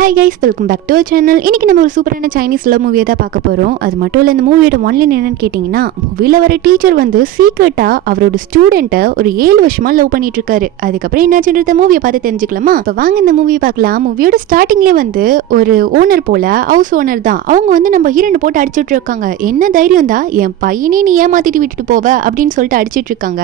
Hi guys, welcome back to channel. இன்னைக்கு நம்ம ஒரு சூப்பரான சைனீஸ் லவ் மூவியை தான் பார்க்க போகிறோம். அது மட்டும் இல்லை, இந்த மூவியோட ஒன்லைன் என்னன்னு கேட்டிங்கன்னா, மூவியில் வர டீச்சர் வந்து சீக்ரெட்டாக அவரோட ஸ்டூடெண்ட்டை ஒரு 7 வருஷமாக லவ் பண்ணிட்டு இருக்காரு. அதுக்கப்புறம் என்னாச்சுன்றத மூவியை பார்த்து தெரிஞ்சுக்கலாமா? இப்போ வாங்க இந்த மூவியை பார்க்கலாம். மூவியோட ஸ்டார்டிங்லேயே வந்து ஒரு ஓனர் போல, ஹவுஸ் ஓனர் தான், அவங்க வந்து நம்ம ஹீரோனை போட்டு அடிச்சுட்டு இருக்காங்க. என்ன தைரியம் தான் என் பையனே நீ ஏமாத்திட்டு விட்டுட்டு போவ அப்படின்னு சொல்லிட்டு அடிச்சுட்டு இருக்காங்க.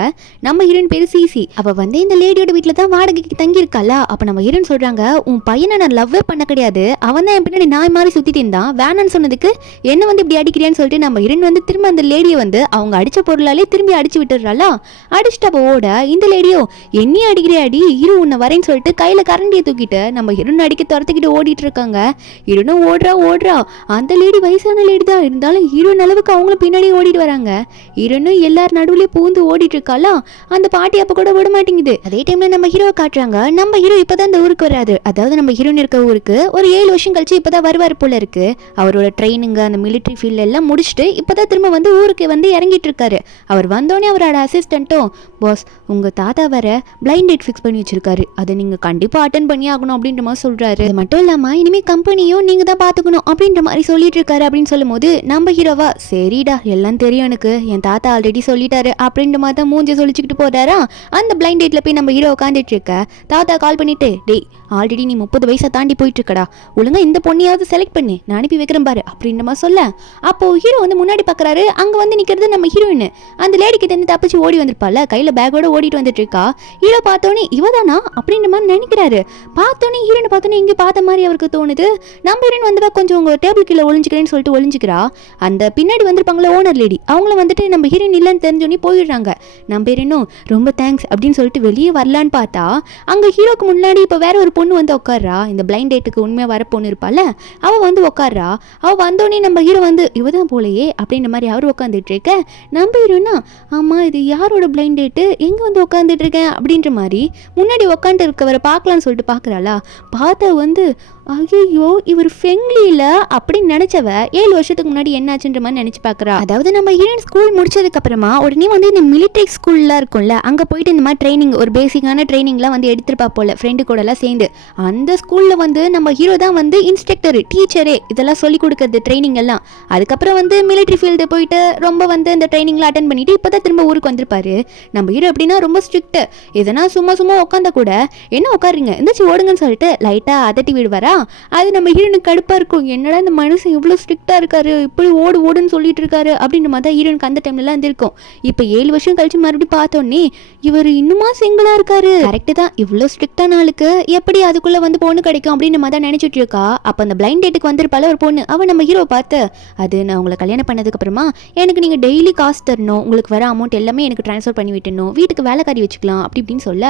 நம்ம ஹீரோயின் பேரு சிசி. அவ வந்து இந்த லேடியோட வீட்டில் தான் வாடகைக்கு தங்கி இருக்காள. அப்போ நம்ம ஹீரோயின் சொல்றாங்க, உன் பையனை நான் லவ்வே பண்ண கிடையாது, அவன் தான் என் பின்னாடி நாய் மாதிரி சுத்திட்டு இருந்தான், வேணான்னு சொன்னதுக்கு என்ன வந்து இப்படி அடிக்கிறேன்னு சொல்லிட்டு நம்ம ஹீரோயின் வந்து திரும்ப அந்த லேடியை வந்து அவங்க அடிச்ச பொருளாலே திரும்பி அடிச்சு விட்டுறாளா. அடிச்சுட்டு ஓட இந்த லேடியோ என்னையும் அடிக்கிறே அடி, இரு உன்னை வரேன்னு சொல்லிட்டு கையில கரண்டியை தூக்கிட்டு நம்ம ஹீரோயின் அடிக்க துரத்துக்கிட்டு ஓடிட்டு இருக்காங்க. ஹீரோனும் ஓடுறா. அந்த லேடி வயசான லேடி தான் இருந்தாலும் ஹீரோயின் அளவுக்கு அவங்களும் பின்னாடி ஓடிட்டு வராங்க. ஹீரோனும் எல்லார் நடுவுலயே பூந்து ஓடிட்டு இருக்காளா. அந்த பாட்டி அப்ப கூட விட மாட்டேங்குது. அதே டைம்ல நம்ம ஹீரோவை காட்டுறாங்க. நம்ம ஹீரோ இப்பதான் இந்த ஊருக்கு வராது, அதாவது நம்ம ஹீரோயின் இருக்க ஊருக்கு ஒரு 7 வருஷம் கழிச்சு இப்பதான் வருவார் போல இருக்கு. அவரோட ட்ரைனிங் அந்த மிலிட்ரி ஃபீல்ட் எல்லாம் முடிச்சுட்டு இப்பதான் திரும்ப வந்து ஊருக்கு வந்து இறங்கிட்டு இருக்காரு. அவர் வந்தோடனே அவரோட அசிஸ்டன்ட்டும், பாஸ் உங்க தாத்தா வர பிளைண்ட் டேட் ஃபிக்ஸ் பண்ணி வச்சிருக்காரு, அதை நீங்க கண்டிப்பா அட்டென்ட் பண்ணி ஆகணும் அப்படின்ற மாதிரி சொல்றாரு. அது மட்டும் இல்லாம இனிமே கம்பெனியும் நீங்க தான் பாத்துக்கணும் அப்படின்ற மாதிரி சொல்லிட்டு இருக்காரு. அப்படின்னு சொல்லும் போது நம்ம ஹீரோவா, சரிடா எல்லாம் தெரியும் எனக்கு, என் தாத்தா ஆல்ரெடி சொல்லிட்டாரு அப்படின்ற மாதிரி தான் மூஞ்சி சொல்லிச்சுக்கிட்டு போறாரா. அந்த பிளைண்ட் டேட்ல போய் நம்ம ஹீரோ உட்காந்துட்டு இருக்க. தாத்தா கால் பண்ணிட்டு, டேய் ஆல்ரெடி நீ 30 வயசை தாண்டி போயிட்டு இருக்கடா, ஒழுங்கா இந்த பொண்ணையாவது செலக்ட் பண்ணி நான் அனுப்பி வைக்கிறேன் பாரு அப்படின்ற மாதிரி சொல்ல. அப்போ ஹீரோ வந்து முன்னாடி பாக்குறாரு. அங்க வந்து நிக்கிறது நம்ம ஹீரோயின். அந்த லேடி கிட்ட இருந்து தப்பிச்சு ஓடி வந்திருப்பால, கையில பேக்கோட ஓடிட்டு வந்துட்டு இருக்கா. ஹீரோ பார்த்தோன்னே இவதானா அப்படின்ற மாதிரி நினைக்கிறாரு. பார்த்தோன்னே ஹீரோனை பார்த்தோன்னே இங்க பார்த்த மாதிரி அவருக்கு தோணுது. நம்ம ஹீரோயின் வந்து கொஞ்சம் உங்க டேபிள் கீழே ஒளிஞ்சுக்கிறேன்னு சொல்லிட்டு ஒளிஞ்சுக்கிறா. அந்த பின்னாடி வந்திருப்பாங்களா ஓனர் லேடி, அவங்கள வந்துட்டு நம்ம ஹீரோயின் இல்லைன்னு தெரிஞ்சோன்னே போயிடுறாங்க. நம்ம ஹீரோனும் ரொம்ப தேங்க்ஸ் அப்படின்னு சொல்லிட்டு வெளியே வரலான்னு பார்த்தா அங்க ஹீரோக்கு முன்னாடி இப்ப வேற ஒரு பொண்ணு வந்து உட்கார்றா. இந்த பிளைண்ட் டேட்டுக்கு உண்மையா வர பொண்ணு இருப்பால, அவ வந்து உட்கார்றா. அவ வந்தோடனே நம்ம ஹீரோ வந்து இவதான் போலையே அப்படின்ற மாதிரி அவரு உட்காந்துட்டு இருக்க. நம்ம ஹீரோனா, ஆமா இது யாரோட பிளைண்ட் டேட்டு, எங்க வந்து உட்காந்துட்டு இருக்கேன் அப்படின்ற மாதிரி முன்னாடி உட்காந்து இருக்கவரை பார்க்கலான்னு சொல்லிட்டு பாக்குறாளா. பார்த்தா வந்து ஐயோ இவர் ஃபெங்லியில அப்படின்னு நினைச்சவ 7 வருஷத்துக்கு முன்னாடி என்னாச்சுன்ற மாதிரி நினைச்சு பாக்குறா. அதாவது நம்ம ஹீரோயின் ஸ்கூல் முடிச்சதுக்கு அப்புறமா உடனே வந்து இந்த மிலிட்டரி ஸ்கூல்லாம் இருக்கும்ல, அங்க போயிட்டு இந்த மாதிரி ட்ரைனிங், ஒரு பேசிக்கான ட்ரைனிங்லாம் வந்து எடுத்துருப்பா போல ஃப்ரெண்டு கூட எல்லாம் சேர்ந்து. அந்த ஸ்கூல்ல வந்து நம்ம ஹீரோ தான் வந்து இன்ஸ்ட்ரக்டர், டீச்சரே, இதெல்லாம் சொல்லி கொடுக்கறது ட்ரைனிங் எல்லாம். அதுக்கப்புறம் வந்து மிலிட்டரி ஃபீல்டு போயிட்டு ரொம்ப வந்து இந்த ட்ரைனிங்லாம் அட்டன் பண்ணிட்டு இப்பதான் திரும்ப ஊருக்கு வந்திருப்பாரு. நம்ம ஹீரோ எப்படின்னா ரொம்ப ஸ்ட்ரிக்ட், எதனா சும்மா உட்காந்தா கூட என்ன உட்காருங்க எந்தாச்சும் ஓடுங்கன்னு சொல்லிட்டு லைட்டா அதட்டி விடுவாரா. அது நம்ம ஹீரோனுக்கு கடுப்பா இருக்கும். என்னடா இந்த மனுஷன் இவ்வளவு ஸ்ட்ரிக்டா இருக்காரு, இப்படி ஓடுன்னு சொல்லிட்டு இருக்காரு அப்படின்ற மாதிரி தான் ஹீரோனுக்கு அந்த டைம்ல எல்லாம் இருந்திருக்கும். இப்ப 7 வருஷம் கழிச்சு மறுபடியும் பார்த்தோன்னே இவர் இன்னுமா சிங்கிளா இருக்காரு. கரெக்ட் தான், இவ்வளவு ஸ்ட்ரிக்டான ஆளுக்கு எப்படி அதுக்குள்ள வந்து பொண்ணு கிடைக்கும் அப்படின்னு மாதிரி தான் நினைச்சிட்டு இருக்கா. அப்ப அந்த பிளைண்ட் டேட்டுக்கு வந்திருப்பால ஒரு பொண்ணு, அவன் நம்ம ஹீரோ பார்த்து, அது நான் உங்களை கல்யாணம் பண்ணதுக்கு அப்புறமா எனக்கு நீங்க டெய்லி காசு தரணும், உங்களுக்கு வர அமௌண்ட் எல்லாமே எனக்கு டிரான்ஸ்ஃபர் பண்ணி விட்டணும், வீட்டுக்கு வேலைக்காரி வச்சுக்கலாம் அப்படி இப்படின்னு சொல்ல.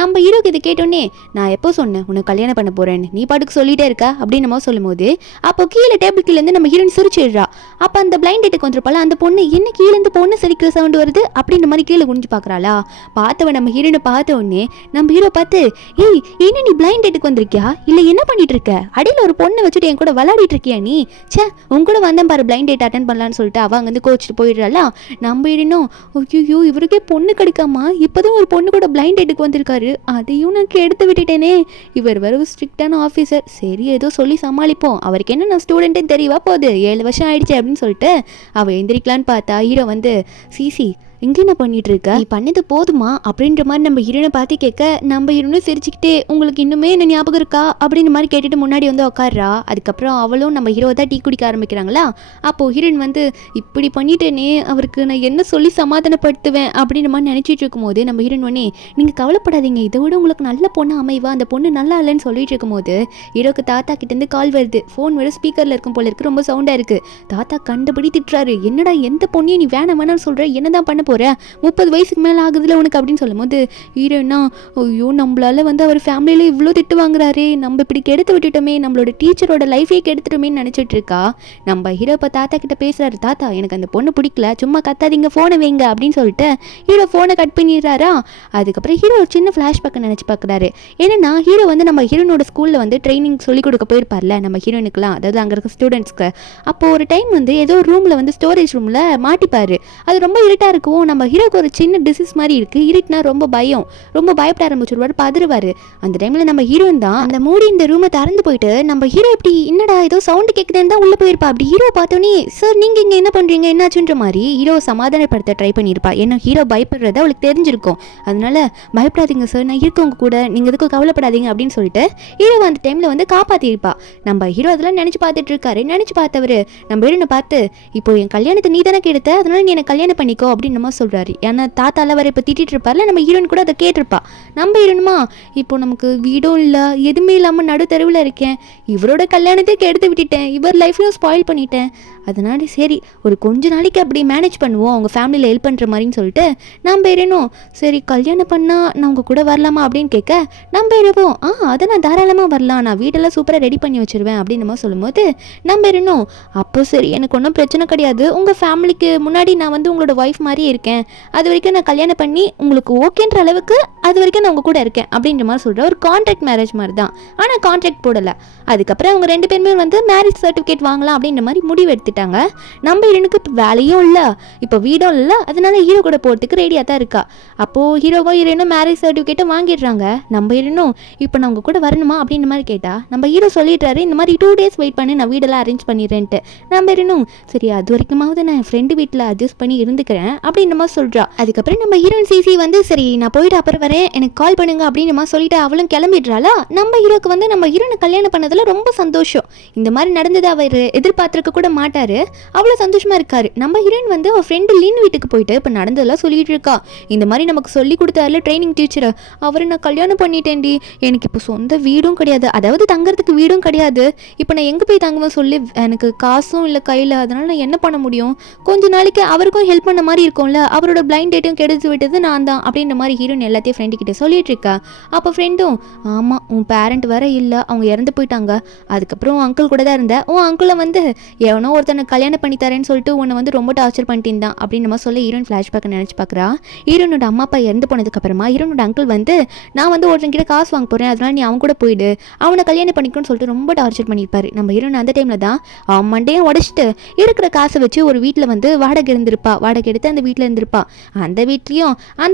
நம்ம ஹீரோக்கு இதை கேட்டோன்னே, நான் எப்போ சொன்னேன் உனக்கு கல்யாணம் பண்ண போறேன்னு, நீ பாட்டுக்கு சொல்லிட்டே இருக்க அப்படின்னு நம்ம சொல்லும் போது அப்போ கீழே டேபிள் கீழே இருந்து நம்ம ஹீரோயின் சிரிச்சிடுறா. அப்ப அந்த பிளைண்ட் டேட்டுக்கு வந்துருப்பால அந்த பொண்ணு, என்ன கீழே இருந்து பொண்ணு சிரிக்கிற சவுண்ட் வருது அப்படின்ற மாதிரி கீழே குனிஞ்சு பாக்குறாளா. பார்த்தவன் நம்ம ஹீரோனை பார்த்த உடனே நம்ம ஹீரோ பார்த்து, ஏய் என்ன நீ பிளைண்ட் டேட்டுக்கு வந்திருக்கியா, இல்ல என்ன பண்ணிட்டு இருக்க, அடியில் ஒரு பொண்ணை வச்சுட்டு என் கூட விளையாடிட்டு இருக்கியா நீ, சே உன் கூட வந்தேன் பாரு பிளைண்ட் டேட் அட்டன் பண்ணலான்னு சொல்லிட்டு அவ அங்க வந்து கோச்சிட்டு போயிடுறாளா. நம்ம ஹீரோனும், ஐயோ இவருக்கே பொண்ணு கிடைக்காமா, இப்பதான் ஒரு பொண்ணு கூட பிளைண்ட் டேட்டுக்கு வந்திருக்காரு, அதையும் நான் எடுத்து விட்டுட்டேனே, இவர் வர ஸ்ட்ரிக்டான ஆஃபீஸர், சரி ஏதோ சொல்லி சமாளிப்போம், அவருக்கு என்ன நான் ஸ்டூடெண்ட்டுன்னு தெரியவா போகுது, 7 வருஷம் ஆயிடுச்சு அப்படின்னு சொல்லிட்டு அவ எந்திரிக்கலான்னு பார்த்தா ஹீரோ வந்து, சிசி இங்க என்ன பண்ணிட்டு இருக்க, நீ பண்ணது போதுமா அப்படின்ற மாதிரி நம்ம ஹீரோனை பார்த்து கேட்க. நம்ம ஹீரோனும் சிரிச்சுக்கிட்டே, உங்களுக்கு இன்னுமே என்ன ஞாபகம் இருக்கா அப்படின்ற மாதிரி கேட்டுட்டு முன்னாடி வந்து உட்கார்றா. அதுக்கப்புறம் அவளும் நம்ம ஹீரோ தான் டீ குடிக்க ஆரம்பிக்கிறாங்களா. அப்போ ஹீரோயின் வந்து, இப்படி பண்ணிட்டேனே அவருக்கு நான் என்ன சொல்லி சமாதானப்படுத்துவேன் அப்படின்ற மாதிரி நினைச்சிட்டு இருக்கும் போது நம்ம ஹீரோயின் உடனே, நீங்க கவலைப்படாதீங்க, இதை விட உங்களுக்கு நல்ல பொண்ணு அமைவா, அந்த பொண்ணு நல்லா இல்லைன்னு சொல்லிட்டு இருக்கும் போது ஹீரோக்கு தாத்தா கிட்ட இருந்து கால் வருது. ஃபோன் வேற ஸ்பீக்கர்ல இருக்கும் போல இருக்கு, ரொம்ப சவுண்டா இருக்கு. தாத்தா கண்டுபடி திட்டுறாரு, என்னடா எந்த பொண்ணையும் நீ வேணாம்னு சொல்ற, என்னதான் பண்ண போற, 30 வயசுக்கு மேல ஆகுதுல உனக்கு அப்படின்னு சொல்லும் போது ஹீரோனா, ஐயோ நம்மளால வந்து அவர் ஃபேமிலியில இவ்வளோ திட்டு வாங்குறாரு, நம்ம இப்படி கெடுத்து விட்டுட்டோமே, நம்மளோட டீச்சரோட லைஃபே கெடுத்துட்டோமே நினைச்சிட்டு இருக்கா. நம்ம ஹீரோ இப்ப தாத்தா கிட்ட பேசுறாரு, தாத்தா எனக்கு அந்த பொண்ணு பிடிக்கல, சும்மா கத்தாதீங்க போனை வைங்க அப்படின்னு சொல்லிட்டு ஹீரோ போனை கட் பண்ணிடுறாரா. அதுக்கப்புறம் ஹீரோ ஒரு சின்ன ஃபிளாஷ்பேக் நினைச்சு பாக்குறாரு. ஏன்னா ஹீரோ வந்து நம்ம ஹீரோனோட ஸ்கூல்ல வந்து ட்ரைனிங் சொல்லி கொடுக்க போயிருப்பார்ல நம்ம ஹீரோனுக்குலாம், அதாவது அங்க இருக்க ஸ்டூடெண்ட்ஸ்க்கு. அப்போ ஒரு டைம் வந்து ஏதோ ரூம்ல வந்து ஸ்டோரேஜ் ரூம்ல மாட்டிப்பாரு. அது ரொம்ப இருட்டா இருக்கும். நம்ம ஹீரோக்கு ஒரு சின்ன டிசீஸ் மாதிரி இருக்குது, இருட்டுனா ரொம்ப பயம், ரொம்ப பயப்பட ஆரம்பிச்சிருவார், பதறுவார். அந்த டைமில் நம்ம ஹீரோயின் தான் அந்த மூடி இந்த ரூமை திறந்து போயிட்டு நம்ம ஹீரோ இப்படி என்னடா ஏதோ சவுண்டு கேட்குதுன்னு தான் உள்ளே போயிருப்பா. அப்படி ஹீரோ பார்த்தோன்னே சார் நீங்கள் இங்கே என்ன பண்ணுறீங்க என்னாச்சுன்ற மாதிரி ஹீரோ சமாதானப்படுத்த ட்ரை பண்ணியிருப்பா. ஏன்னா ஹீரோ பயப்படுறத அவளுக்கு தெரிஞ்சிருக்கும். அதனால பயப்படாதீங்க சார், நான் இருக்கவங்க கூட, நீங்கள் எதுக்கும் கவலைப்படாதீங்க அப்படின்னு சொல்லிட்டு ஹீரோ அந்த டைமில் வந்து காப்பாற்றிருப்பா. நம்ம ஹீரோ அதெல்லாம் நினச்சி பார்த்துட்டு இருக்காரு. நினச்சி பார்த்தவர் நம்ம ஹீரோனை பார்த்து இப்போ என் கல்யாணத்தை நீ தானே கெடுத்த, அதனால நீ என்னை கல்யாணம் பண்ணிக்கோ அப்படின்னு நம்ம சொல்கிறாரு. ஏன்னா தாத்தால வர இப்போ திட்டிட்டு இருப்பார்ல, நம்ம ஹீரோயின் கூட அதை கேட்டிருப்பா. நம்ம ஹீரோனுமா இப்போ நமக்கு வீடும் இல்லை எதுவுமே இல்லாமல் நடு தெருவில் இருக்கேன், இவரோட கல்யாணத்தை கெடுத்து விட்டுட்டேன், இவர் லைஃப்பையும் ஸ்பாயில் பண்ணிட்டேன், அதனால சரி ஒரு கொஞ்ச நாளைக்கு அப்படி மேனேஜ் பண்ணுவோம் அவங்க ஃபேமிலியில் ஹெல்ப் பண்ணுற மாதிரின்னு சொல்லிட்டு நம்ம ஹீரோனும் சரி கல்யாணம் பண்ணால் நான் உங்கள் கூட வரலாமா அப்படின்னு கேட்க நம்ம ஹீரோவும் அதை நான் தாராளமாக வரலாம், நான் வீடெல்லாம் சூப்பராக ரெடி பண்ணி வச்சுருவேன் அப்படின்னு நம்ம சொல்லும்போது நம்ம ஹீரோனும் அப்போ சரி எனக்கு ஒன்றும் பிரச்சனை கிடையாது, உங்கள் ஃபேமிலிக்கு முன்னாடி நான் வந்து உங்களோட ஒய்ஃப் மாதிரி இருக்கேன், அது வரைக்கும் நான் கல்யாணம் பண்ணி உங்களுக்கு ஓகேன்ற அளவுக்கு அது வரைக்கும் நான் உங்கள் கூட இருக்கேன் அப்படின்ற மாதிரி சொல்கிறேன். ஒரு கான்ட்ராக்ட் மேரேஜ் மாதிரி தான், ஆனால் கான்ட்ராக்ட் போடலை. அதுக்கப்புறம் அவங்க 2 பேருமே வந்து மேரேஜ் சர்டிஃபிகேட் வாங்கலாம் அப்படின்ற மாதிரி முடிவு எடுத்துட்டாங்க. நம்ம ஹீரோனுக்கு இப்போ வேலையும் இல்லை, இப்போ வீடும் இல்லை, அதனால ஹீரோ கூட போகிறதுக்கு ரெடியாக தான் இருக்கா. அப்போது ஹீரோவும் ஹீரோனும் மேரேஜ் சர்டிஃபிகேட்டும் வாங்கிடுறாங்க. நம்ம ஹீரோனும் இப்போ நான் உங்கள் கூட வரணுமா அப்படின்ற மாதிரி கேட்டால் நம்ம ஹீரோ சொல்லிடுறாரு இந்த மாதிரி 2 days வெயிட் பண்ணி நான் வீடெல்லாம் அரேஞ்ச் பண்ணிடுறேன்ட்டு. நம்ம ஹீரோனும் சரி அது வரைக்குமாவது நான் என் ஃப்ரெண்டு வீட்டில் அட்ஜஸ்ட் பண்ணி இருந்துக்கிறேன் அப்படின்ற மாதிரி சொல்கிறா. அதுக்கப்புறம் நம்ம ஹீரோயின் சிசி வந்து சரி நான் போயிட்டு அப்புறம் வரேன் எனக்கு கால் பண்ணுங்க அப்படின்னு மாதிரி சொல்லிட்டு அவளும் கிளம்பிடுறாளா. நம்ம ஹீரோக்கு வந்து நம்ம ஹீரோனை கல்யாணம் பண்ணதில் ரொம்ப சந்தோஷம். இந்த மாதிரி நடந்தது அவர் எதிர்பார்த்துருக்க கூட மாட்டார், அவ்வளோ சந்தோஷமாக இருக்காரு. நம்ம ஹீரோயின் வந்து அவள் ஃப்ரெண்டு லீன் வீட்டுக்கு போயிட்டு இப்போ நடந்ததெல்லாம் சொல்லிட்டு இருக்கா. இந்த மாதிரி நமக்கு சொல்லி கொடுத்தாருல ட்ரைனிங் டீச்சர், அவரை நான் கல்யாணம் பண்ணிட்டேன்டி, எனக்கு இப்போ சொந்த வீடும் கிடையாது, அதாவது தங்குறதுக்கு வீடும் கிடையாது, இப்போ நான் எங்கே போய் தங்குவேன் சொல்லி, எனக்கு காசும் இல்லை கையில், அதனால் நான் என்ன பண்ண முடியும், கொஞ்ச நாளைக்கு அவருக்கும் ஹெல்ப் பண்ண மாதிரி இருக்கும்ல, அவரோட பிளைண்ட் டேட்டும் கெடுத்து விட்டது நான் தான் அப்படின்ற மாதிரி ஹீரோயின் எல்லாத்தையும் ஃப்ரெண்டு கிட்ட சொல்லிட்டு இருக்கா. அப்போ ஃப்ரெண்டும் ஆமாம் உன் பேரண்ட் வேற இல்லை, அவங்க இறந்து போயிட்டாங்க, அதுக்கப்புறம் உன் அங்கிள் கூட தான் இருந்தேன், உன் அங்கிளை வந்து எவனோ ஒருத்தனை கல்யாணம் பண்ணி தரேன்னு சொல்லிட்டு உன்னை வந்து ரொம்ப டார்ச்சர் பண்ணிட்டு அப்படின்னு நம்ம சொல்ல ஹீரோயின் ஃப்ளாஷ்பேக்கை நினச்சி பார்க்குறா. ஹீரோனோட அம்மா அப்பா இறந்து போனதுக்கப்புறமா ஹீரோனோட அங்கிள் வந்து நான் வந்து ஒருத்தங்கிட்ட காசு வாங்க போகிறேன், அதனால நீ அவன் கூட போயிடு, அவனை கல்யாணம் பண்ணிக்கணும்னு சொல்லிட்டு ரொம்ப டார்ச்சர் பண்ணியிருப்பாரு. நம்ம ஹீரோயின் அந்த டைமில் தான் அவன் மண்டையும் உடச்சிட்டு இருக்கிற காசை வச்சு ஒரு வீட்டில் வந்து வாடகை இருந்திருப்பா, வாடகை எடுத்து அந்த வீட்டில் இருந்திருப்பா. அந்த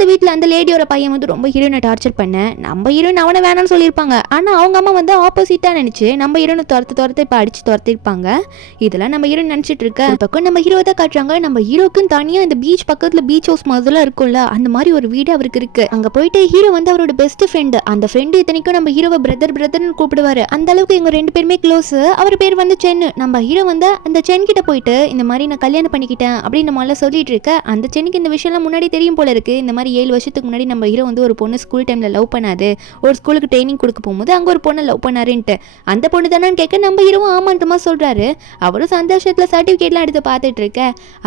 வீட்டில் அந்த லேடியோட பையன் வந்து ரொம்ப ஹீரோனை டார்ச்சர் பண்ண நம்ம ஹீரோயின் அவனை வேணாம்னு சொல்லியிருப்பாங்க. ஆனால் அவங்க அம்மா வந்து ஆப்போசிட்டாக நினச்சி நம்ம ஹீரோனை துரத்து இப்போ அடித்து துரத்திருப்பாங்க. இதெல்லாம் நம்ம ஹீரோயின் நினச்சிட்டு இருக்க பக்கம் நம்ம ஹீரோ தான் காட்டுறாங்க. நம்ம ஹீரோக்குன்னு தனியாக இந்த பீச் பக்கத்தில் பீச் ஹவுஸ் மாதிரிலாம் இருக்கும்ல, அந்த மாதிரி ஒரு வீடு அவருக்கு இருக்கு. அங்கே போயிட்டு ஹீரோ வந்து அவரோட பெஸ்ட் ஃப்ரெண்டு, அந்த ஃப்ரெண்டு இத்தனைக்கும் நம்ம ஹீரோவை பிரதர்னு கூப்பிடுவாரு. அந்த அளவுக்கு இவங்க 2 பேருமே க்ளோஸ். அவர் பேர் வந்து சென்னு. நம்ம ஹீரோ வந்து அந்த சென் கிட்ட போயிட்டு இந்த மாதிரி நான் கல்யாணம் பண்ணிக்கிட்டேன் அப்படின்னு நம்மளால சொல்லிட்டு இருக்க. அந்த சென்னுக்கு இந்த விஷயம்லாம் முன்னாடி தெரியும் போல இருக்கு. இந்த மாதிரி 7 வருஷத்துக்கு முன்னாடி நம்ம ஹீரோ வந்து ஒரு பொண்ணு ஸ்கூல் டைம்ல லவ் பண்ணாது, ஒரு ஸ்கூலுக்கு ட்ரைனிங் கொடுக்க போகும்போது அங்கே ஒரு பொண்ணை லவ் பண்ணாருன்ட்டு. அந்த பொண்ணு தானு கேட்க நம்ம ஹீரோவும் ஆமாண்டமா சொல்றாரு. அவரும் சந்தோஷத்தில் சர்டிஃபிகேட்லாம் எடுத்து பார்த்துட்டு இருக்க.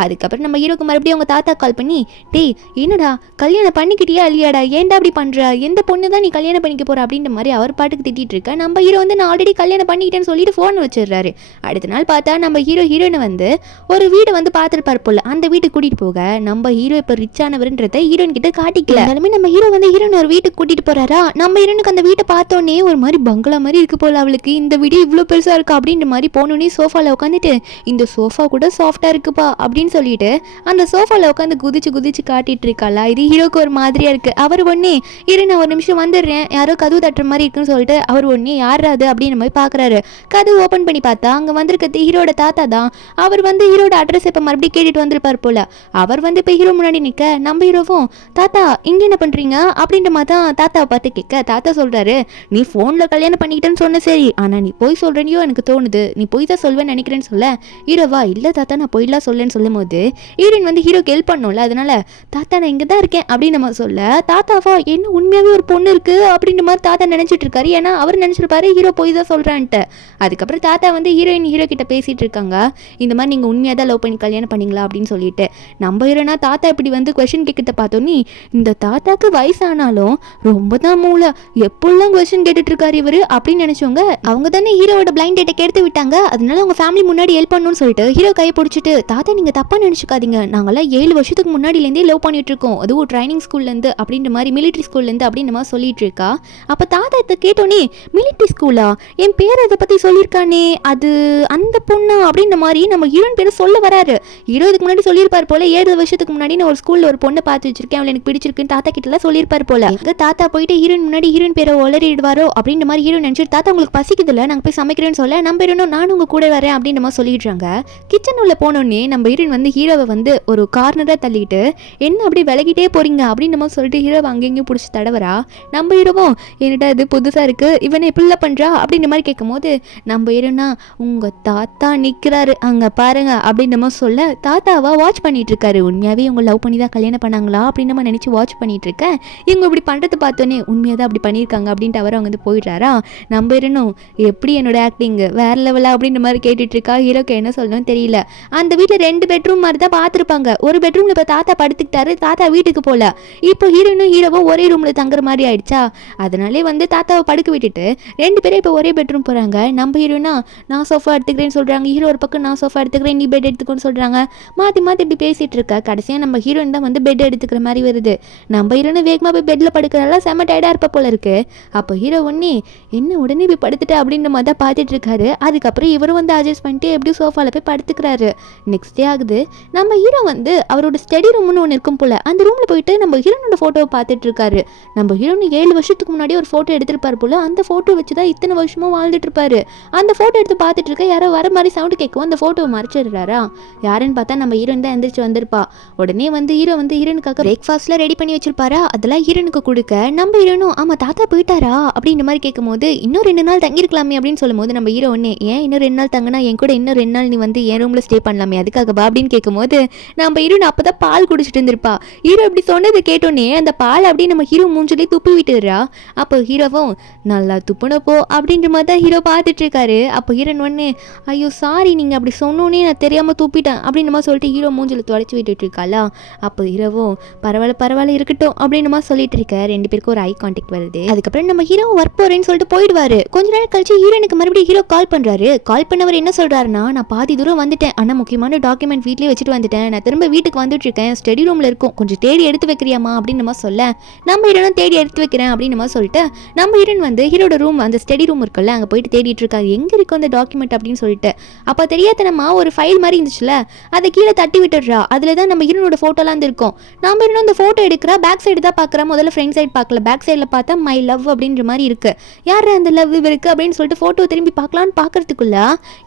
அதுக்கப்புறம் நம்ம ஹீரோக்கு மறுபடியும் அவங்க தாத்தா கால் பண்ணி டேய் என்னடா கல்யாணம் பண்ணிக்கிட்டியா இல்லையாடா, ஏன்டா அப்படி பண்ற, எந்த பொண்ணு தான் நீ கல்யாணம் பண்ணிக்க போற அப்படின்ற மாதிரி அவர் பாட்டுக்கு திட்டிட்டு இருக்க. நம்ம ஹீரோ வந்து நான் ஆல்ரெடி கல்யாணம் பண்ணிக்கிட்டேன்னு சொல்லிட்டு ஃபோன் வச்சிடுறாரு. அடுத்த நாள் பார்த்தா நம்ம ஹீரோயினை வந்து ஒரு வீடு வந்து பார்த்துருப்பார் போல. அந்த வீட்டுக்கு கூட்டிட்டு போக நம்ம ஹீரோ இப்போ ரிச்சானவர்ன்றதை ஹீரோயின் கிட்ட காட்டிக்கல. எல்லாருமே நம்ம ஹீரோ வந்து ஹீரோயின் ஒரு வீட்டுக்கு கூட்டிட்டு போறாரா. நம்ம ஹீரோனுக்கு அந்த வீட்டை பார்த்தோன்னே ஒரு மாதிரி பங்களா மாதிரி இருக்கு போல, அவளுக்கு இந்த வீடு இவ்வளோ பெருசா இருக்கா அப்படின்ற மாதிரி போனோடனே சோஃபால உட்காந்துட்டு இந்த சோஃபா கூட சாஃப்டா இருக்குப்பா அப்படின்னு சொல்லிட்டு அந்த சோஃபால உட்காந்து குதிச்சு காட்டிட்டு இருக்காளா. இது ஹீரோக்கு ஒரு மாதிரியா இருக்கு. அவர் ஒன்னே இரு நான் ஒரு நிமிஷம் வந்துடுறேன், யாரோ கதவு தட்டுற மாதிரி இருக்குன்னு சொல்லிட்டு அவர் ஒன்னே யாராது அப்படின்னு மாதிரி பாக்குறாரு. கதவு ஓபன் பண்ணி பார்த்தா அங்க வந்திருக்கிறது ஹீரோட தாத்தா தான். அவர் வந்து ஹீரோட அட்ரஸ் இப்ப மறுபடியும் கேட்டுட்டு வந்திருப்பார் போல. அவர் வந்து இப்ப ஹீரோ முன்னாடி நிக்க நம்ம ஹீரோவும் தாத்தா இங்க என்ன பண்றீங்க அப்படின்ற மாதிரி தான் தாத்தாவை பார்த்து கேட்க. தாத்தா சொல்றாரு நீ போன்ல கல்யாணம் பண்ணிக்கிட்டேன்னு சொன்ன சரி, ஆனா நீ போய் சொல்றனியோ எனக்கு தோணுது, நீ போய் தான் சொல்வேன்னு நினைக்கிறேன்னு சொல்ல ஹீரோவா இல்ல தாத்தா நான் போயிடலாம் சொல்லேன்னு சொல்லும் போது ஹீரோயின் வந்து ஹீரோக்கு ஹெல்ப் பண்ணும்ல, அதனால தாத்தா நான் இங்கே தான் இருக்கேன் அப்படின்னு நம்ம சொல்ல தாத்தாவா என்ன உண்மையாகவே ஒரு பொண்ணு இருக்கு அப்படின்ற மாதிரி தாத்தா நினைச்சிட்டு இருக்காரு. ஏன்னா அவர் நினைச்சிருப்பாரு ஹீரோ போய் தான் சொல்றான்ட்டு. அதுக்கப்புறம் தாத்தா வந்து ஹீரோ கிட்ட பேசிட்டு இருக்காங்க. இந்த மாதிரி நீங்க உண்மையாக தான் லவ் பண்ணி கல்யாணம் பண்ணீங்களா அப்படின்னு சொல்லிட்டு நம்ம ஹீரோனா தாத்தா இப்படி வந்து கொஸ்டின் கேட்கறத பார்த்தோன்னே இந்த தாத்தாக்கு வயசானாலும் ரொம்ப தான் மூளை, எப்பெல்லாம் கொஸ்டின் கேட்டுட்டு இருக்காரு இவரு அப்படின்னு நினைச்சவங்க அவங்க தானே ஹீரோவோட பிளைண்ட் டேட்டை கெடுத்து விட்டாங்க, அதனால அவங்க ஃபேமிலி முன்னாடி ஹெல்ப் பண்ணணும்னு சொல்லிட்டு ஹீரோ கையை பிடிச்சிட்டு தாத்தா நீங்க தப்பா நினைச்சுக்காதீங்க, நாங்கெல்லாம் 7 வருஷத்துக்கு முன்னாடிலேருந்தே லவ் பண்ணிட்டு இருக்கோம், அதுவும் ட்ரைனிங் ஸ்கூல்லேருந்து அப்படின்ற மாதிரி மிலிட்ரி ஸ்கூல்லேருந்து அப்படின்ற மாதிரி சொல்லிட்டு இருக்கா. அப்போ தாத்தா இதை கேட்டோன்னே மிலிட்ரி ஸ்கூலா, என் பேர் அதை பற்றி சொல்லியிருக்கானே அது அந்த பொண்ணா அப்படின்ற மாதிரி நம்ம ஹீரோயின் பேரை சொல்ல வராரு. ஹீரோ இதுக்கு முன்னாடி சொல்லியிருப்பார் போல 7 வருஷத்துக்கு வருஷத்துக்கு முன்னாடி நான் ஒரு ஸ்கூல்ல ஒரு பொண்ணை பார்த்து வச்சிருக்கேன், அவளை எனக்கு பிடிச்சிருக்குன்னு தாத்தா கிட்ட எல்லாம் சொல்லியிருப்பாரு போல. எங்க தாத்தா போயிட்டு ஹீரோயின் முன்னாடி ஹீரோயின் பேரை உளறிடுவாரோ அப்படின்ற மாதிரி ஹீரோ நினைச்சிட்டு, தாத்தா உங்களுக்கு பசிக்குதுல நாங்க போய் சமைக்கிறேன்னு சொல்ல, நம்ம ஹீரோனும் நானும் உங்க கூட வரேன் அப்படின்ற மாதிரி சொல்லிடுறாங்க. கிச்சன் உள்ள போனோடனே நம்ம ஹீரோயின் வந்து ஹீரோவை வந்து ஒரு கார்னரா தள்ளிட்டு, என்ன அப்படி விலகிட்டே போறீங்க அப்படின்ற மாதிரி சொல்லிட்டு ஹீரோவை அங்கேயும் பிடிச்சி தடவரா. நம்ம ஹீரோவும் என்னடா இது புதுசா இருக்கு, இவனை இப்படிலாம் பண்றா அப்படின்ற மாதிரி கேட்கும் போது நம்ம ஹீரோனா உங்க தாத்தா நிக்கிறாரு அங்க பாருங்க அப்படின்ற மாதிரி சொல்ல, தாத்தாவா வாட்ச் பண்ணிட்டு இருக்காரு. உண்மையாவே இவங்க லவ் பண்ணி தான் கல்யாணம் பண்ணாங்களா அப்படின்னு நம்ம நினைச்சு வாட்ச் பண்ணிட்டு இருக்கேன். இவங்க இப்படி பண்றது பார்த்தோன்னே உண்மையா தான் அப்படி பண்ணியிருக்காங்க அப்படின்ட்டு அவர் அவங்க வந்து போயிடுறாரா. நம்ம ஹீரோனும் எப்படி என்னோட ஆக்டிங் வேற லெவலா அப்படின்ற மாதிரி கேட்டுட்டு இருக்கா. ஹீரோக்கு என்ன சொல்லணும்னு தெரியல. அந்த வீட்டில் 2 பெட்ரூம் மாதிரி தான் பார்த்துருப்பாங்க. ஒரு பெட்ரூம்ல இப்போ தாத்தா படுத்துக்கிட்டாரு, தாத்தா வீட்டுக்கு போல. இப்போ ஹீரோனும் ஹீரோவும் ஒரே ரூம்ல தங்குற மாதிரி ஆயிடுச்சா, அதனாலே வந்து தாத்தாவை படுக்க விட்டுட்டு 2 பேரும் இப்போ ஒரே பெட்ரூம் போறாங்க. நம்ம ஹீரோனா நான் சோஃபா எடுத்துக்கிறேன்னு சொல்றாங்க, ஹீரோ ஒரு பக்கம் நான் சோஃபா எடுத்துக்கிறேன் நீ பெட் எடுத்துக்கோன்னு சொல்றாங்க. மாற்றி மாற்றி இப்படி பேசிட்டு இருக்க. கடைசியாக நம்ம ஹீரோயின் தான் வந்து பெட் எடுத்துக்கிற மாதிரி வருது. நம்ம ஹீரோனு வேகமாக போய் பெட்டில் படுக்கிறனால செம்ம டயர்டாக இருப்ப போல இருக்கு. அப்போ ஹீரோ ஒன்னே என்ன உடனே போய் படுத்துட்டு அப்படின்ற மாதிரி தான் பார்த்துட்டு இருக்காரு. அதுக்கப்புறம் இவரும் வந்து அட்ஜஸ்ட் பண்ணிட்டு எப்படியும் சோஃபாவில் போய் படுத்துக்கிறாரு. நெக்ஸ்ட் டே ஆகுது. நம்ம ஹீரோ வந்து அவரோட ஸ்டடி ரூம்னு ஒன்று இருக்கும் போல, அந்த ரூம்ல போயிட்டு நம்ம ஹீரோனோட ஃபோட்டோவை பார்த்துட்டு இருக்காரு. நம்ம ஹீரோனு 7 வருஷத்துக்கு முன்னாடி ஒரு ஃபோட்டோ எடுத்திருப்பாரு போல, அந்த ஃபோட்டோ வச்சு தான் இத்தனை வருஷமும் வாழ்ந்துட்டு இருப்பாரு. அந்த ஃபோட்டோ எடுத்து பார்த்துட்டு இருக்க, யாரோ வர மாதிரி சவுண்டு கேட்கும். அந்த ஃபோட்டோவை மறைச்சிடுறாரா. யாருன்னு பார்த்தா நம்ம ஹீரோயின் தான் எந்திரிச்சு வந்திருப்பா. உடனே வந்து ஹீரோ வந்து ஹீரோனுக்காக பிரேக்ஃபாஸ்ட்ல ரெடி பண்ணி வச்சிருப்பாரா, அதெல்லாம் ஹீரோனுக்கு கொடுக்க நம்ம ஹீரோனும் ஆமா தாத்தா போயிட்டாரா அப்படின்ற மாதிரி கேட்கும் போது, இன்னும் 2 நாள் தங்கிருக்கலாமே அப்படின்னு சொல்லும் போது நம்ம ஹீரோ ஒன்னே ஏன் இன்னும் 2 நாள் தங்கினா என் கூட இன்னும் 2 நாள் நீ வந்து என் ரூம்ல ஸ்டே பண்ணலாமே அதுக்காகவா அப்படின்னு கேட்கும் போது, நம்ம ஹீரோன் அப்பதான் பால் குடிச்சிட்டு இருந்திருப்பா. ஹீரோ இப்படி சொன்னது கேட்டோன்னே அந்த பால் அப்படியே நம்ம ஹீரோ மூஞ்சிலே துப்பி விட்டுறா. அப்போ ஹீரோவும் நல்லா துப்புனப்போ அப்படின்ற மாதிரி தான் ஹீரோ பார்த்துட்டு இருக்காரு. அப்போ ஹீரோன் ஒன்னே ஐயோ சாரி நீங்க அப்படி சொன்னோன்னே நான் தெரியாம துப்பிட்டேன் அப்படின்னு மாதிரி சொல்லிட்டு ஹீரோ மூஞ்சில தொடச்சி விட்டுட்டு இருக்காளா. அப்போ ஹீரோவும் பரவாயில்ல பரவாயில்ல இருக்கட்டும் அப்படின்னு மாதிரி சொல்லிட்டு இருக்க. 2 பேருக்கும் ஒரு ஐ கான்டாக்ட் வருது. அதுக்கப்புறம் நம்ம ஹீரோ ஒர்க் போறேன்னு சொல்லிட்டு போயிடுவாரு. கொஞ்ச நேரம் கழிச்சு ஹீரோனுக்கு மறுபடியும் ஹீரோ கால் பண்றாரு. கால் பண்ணவர் என்ன சொல்றாருன்னா, நான் பாதி தூரம் வந்துட்டேன், ஆனா முக்கியமான டாக்குமெண்ட் வீட்லயே வச்சுட்டு வந்துட்டேன், நான் திரும்ப வீட்டுக்கு வந்துட்டு இருக்கேன், ஸ்டடி ரூம்ல இருக்கும், கொஞ்சம் தேடி எடுத்து வைக்கிறியாமா அப்படின்னு நம்ம சொல்ல, நம்ம ஹீரோனும் தேடி எடுத்து வைக்கிறேன் அப்படின்னு நம்ம சொல்லிட்டு நம்ம ஹீரோன் வந்து ஹீரோட ரூம் அந்த ஸ்டடி ரூம் இருக்குல்ல அங்க போயிட்டு தேடிட்டு இருக்காரு. எங்க இருக்கும் அந்த டாக்குமெண்ட் அப்படின்னு சொல்லிட்டு. அப்ப தெரியாதனமா ஒரு ஃபைல் மாதிரி இருந்துச்சுல, அதை கீழே தட்டி விட்டுடுறா. அதுலதான் நம்ம ஹீரோனோட போட்டோலாம் இருக்கும். நம்ம ஹீரோன் அந்த போட்டோ எடுக்கிறா. பேக் சைடு தான் பாக்குறா, முதல்ல ஃப்ரண்ட் சைடு பார்க்கல. பேக் சைடுல பார்த்தா மை லவ் அப்படின்ற மாதிரி இருக்கு. யாரு அந்த லவ் இருக்கு அப்படின்னு சொல்லிட்டு போட்டோ திரும்பி பார்க்கலான்னு பாக்குறதுக்குள்ள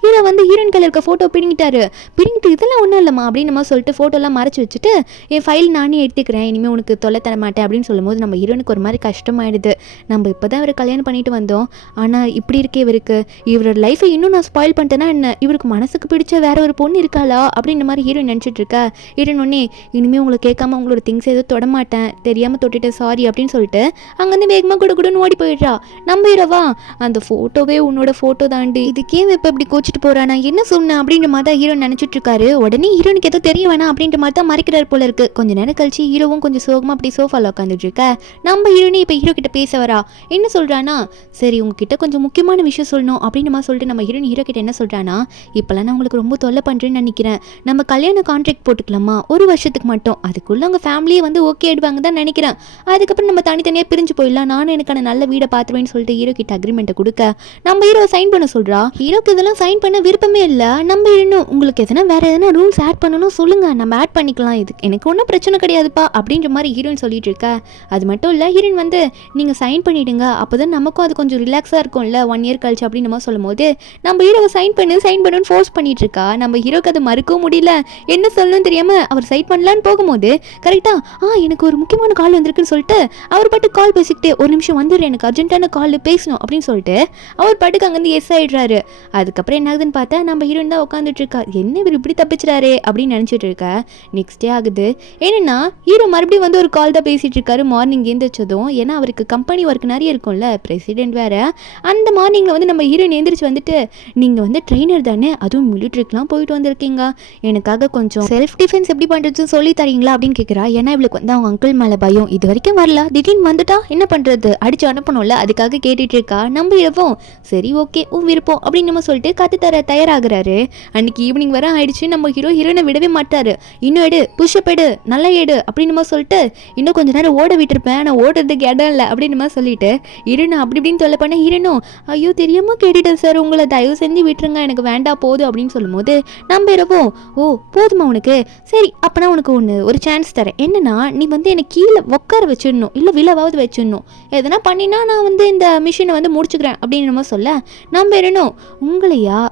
ஹீரோ வந்து ஹீரோயின் கையில இருக்க போட்டோ பிடிங்கிட்டாரு. பிடிங்கிட்டு இதெல்லாம் ஒன்றும் இல்லைம்மா அப்படின்னு நம்ம சொல்லிட்டு ஃபோட்டோலாம் மறைச்சி வச்சுட்டு என் ஃபைல் நானே எடுத்துக்கிறேன், இனிமேல் உனக்கு தொல்லை தர மாட்டேன் அப்படின்னு சொல்லும்போது நம்ம ஹீரோனுக்கு ஒரு மாதிரி கஷ்டமாயிடுது. நம்ம இப்போ தான் இவரை கல்யாணம் பண்ணிட்டு வந்தோம், ஆனால் இப்படி இருக்கே இவருக்கு, இவரோட லைஃபை இன்னும் நான் ஸ்பாயில் பண்ணிட்டேன்னா என்ன, இவருக்கு மனசுக்கு பிடிச்ச வேற ஒரு பொண்ணு இருக்காளா அப்படின்ற மாதிரி ஹீரோயின் நினச்சிட்டு இருக்கா. ஹீரோயின் ஒன்னே இனிமேல் உங்களை கேட்காம உங்களோட திங்ஸ் எதுவும் தொடமாட்டேன், தெரியாமல் தொட்டுட்டேன் சாரி அப்படின்னு சொல்லிட்டு அங்கேருந்து வேகமாக குடுன்னு ஓடி போயிடுறா. நம்ம ஹீரோவா அந்த ஃபோட்டோவே உன்னோட ஃபோட்டோ தாண்டி, இதுக்கே இப்போ இப்படி கோச்சிட்டு போறா, நான் என்ன சொன்னேன் அப்படின்ற மாதிரி தான் ஹீரோ நினைச்சிட்டு இருக்காரு. உடனே ஹீரோனுக்கு ஏதோ தெரிய வேணாம் அப்படின்ற மாதிரி தான் மறைக்கிறார் போல இருக்கு. கொஞ்ச நேரம் கழிச்சு ஹீரோவும் கொஞ்சம் சோகமா அப்படி சோஃபால உட்காந்துட்டு இருக்க. நம்ம ஹீரோனே இப்போ ஹீரோ கிட்ட பேச வரா. என்ன சொல்றானா, சரி உங்ககிட்ட கொஞ்சம் முக்கியமான விஷயம் சொல்லணும் அப்படின்னு மாதிரி சொல்லிட்டு நம்ம ஹீரோயின் ஹீரோ கிட்ட என்ன சொல்றானா, இப்பெல்லாம் நான் உங்களுக்கு ரொம்ப தொல்லை பண்றேன்னு நினைக்கிறேன், நம்ம கல்யாண கான்ட்ராக்ட் போட்டுக்கலாமா 1 வருஷத்துக்கு மட்டும், அதுக்குள்ள உங்க ஃபேமிலியே வந்து ஓகே ஆயிடுவாங்க தான் நினைக்கிறேன், அதுக்கப்புறம் நம்ம தனித்தனியா பிரிஞ்சு போயிடலாம், நானும் எனக்கான நல்ல வீடை பார்த்துருவேன்னு சொல்லிட்டு ஹீரோ கிட்ட அக்ரிமெண்ட்டை கொடுக்க நம்ம ஹீரோ சைன் பண்ண சொல்றா. ஹீரோக்கு இதெல்லாம் சைன் பண்ண விருப்பமே இல்லை. நம்ம இன்னும் உங்களுக்கு எதனா வேற எதனா ரூல்ஸ் ஆட் பண்ணணும் சொல்லுங்க, நம்ம ஆட் பண்ணிக்கலாம், இது எனக்கு ஒன்றும் பிரச்சனை கிடையாதுப்பா அப்படின்ற மாதிரி ஹீரோயின் சொல்லிட்டு இருக்க. அது மட்டும் இல்லை ஹீரோயின் வந்து நீங்கள் சைன் பண்ணிடுங்க, அப்போதான் நமக்கும் அது கொஞ்சம் ரிலாக்ஸாக இருக்கும்ல 1 இயர் கழிச்சு அப்படின்னு நம்ம சொல்லும் போது நம்ம ஹீரோவை சைன் பண்ணுன்னு ஃபோர்ஸ் பண்ணிட்டு இருக்கா. நம்ம ஹீரோக்கு அதை மறுக்கவும் முடியல, என்ன சொல்லணும்னு தெரியாம அவர் சைன் பண்ணலான்னு போகும்போது கரெக்டா எனக்கு ஒரு முக்கியமான கால் வந்திருக்குன்னு சொல்லிட்டு அவர் பாட்டு கால் பேசிக்கிட்டே 1 நிமிஷம் வந்துடுறேன், எனக்கு அர்ஜென்ட்டான கால் பேசணும் அப்படின்னு சொல்லிட்டு அவர் பாட்டுக்கு அங்கேருந்து எஸ் ஆயிடுறாரு. அதுக்கப்புறம் என்ன ஆகுதுன்னு பார்த்தா நம்ம ஹீரோயின் தான் உட்காந்துட்டு இருக்கா. என்ன இவர் இப்படி தப்பிச்சிடாரே அப்படின்னு நினச்சிட்டு இருக்க. நெக்ஸ்ட் டே ஆகுது. என்னன்னா ஹீரோ மறுபடியும் வந்து ஒரு கால் தான் பேசிட்டு இருக்காரு மார்னிங் எழுந்திரிச்சதும். ஏன்னா அவருக்கு கம்பெனி ஒர்க் நிறைய இருக்கும்ல, பிரசிடென்ட் வேற. அந்த மார்னிங்ல வந்து நம்ம ஹீரோயின் எழுந்திரிச்சு வந்துட்டு, நீங்க வந்து ட்ரெயினர் தானே, அதுவும் மிலிட்ரிக்கெலாம் போயிட்டு வந்திருக்கீங்க, எனக்காக கொஞ்சம் செல்ஃப் டிஃபென்ஸ் எப்படி பண்றதுன்னு சொல்லி தரீங்களா அப்படின்னு கேட்குறா. ஏன்னா இவளுக்கு வந்து அவங்க அங்கிள் மேலே பயம், இது வரைக்கும் வரல, திடீர்னு வந்துட்டா என்ன பண்றது, அடிச்சு அனுப்பணும்ல, அதுக்காக கேட்டுட்டு இருக்கா. நம்ம ஹீரோவும் சரி ஓகே விருப்பம் அப்படின்னு நம்ம சொல்லிட்டு கத்து தர தயாராகிறாரு. அன்னைக்கு ஈவினிங் வர ஆயிடுச்சு. நம்ம ஹீரோனை விடவே மாட்டாரு. இன்னும் எடு, புஷ்அப் எடு, நல்லா எடு அப்படின்னு நம்ம சொல்லிட்டு இன்னும் கொஞ்ச நேரம் ஓட விட்டுருப்பேன், நான் ஓடுறதுக்கு இடம் இல்லை அப்படின்னு நம்ம சொல்லிட்டு ஹீரோனை அப்படி இப்படின்னு தொல்லை பண்ண ஹீரோனும் ஐயோ தெரியாம கேட்டுட்டேன் சார், உங்களை தயவு செஞ்சு விட்டுருங்க, எனக்கு வேண்டாம் போதும் அப்படின்னு சொல்லும் போது நம்ம ஹீரோவும் ஓ போதுமா உனக்கு, சரி அப்ப அப்பனா உனக்கு ஒரு சான்ஸ் தரேன். என்னன்னா நீ வந்து என்னை கீழே உட்கார வச்சிடணும், இல்லை விழாவது வச்சிடணும். எதனா பண்ணினா நான் வந்து இந்த மிஷினை வந்து முடிச்சுக்கிறேன் அப்படின்னு நம்ம சொல்ல, நம்ம இருக்கணும்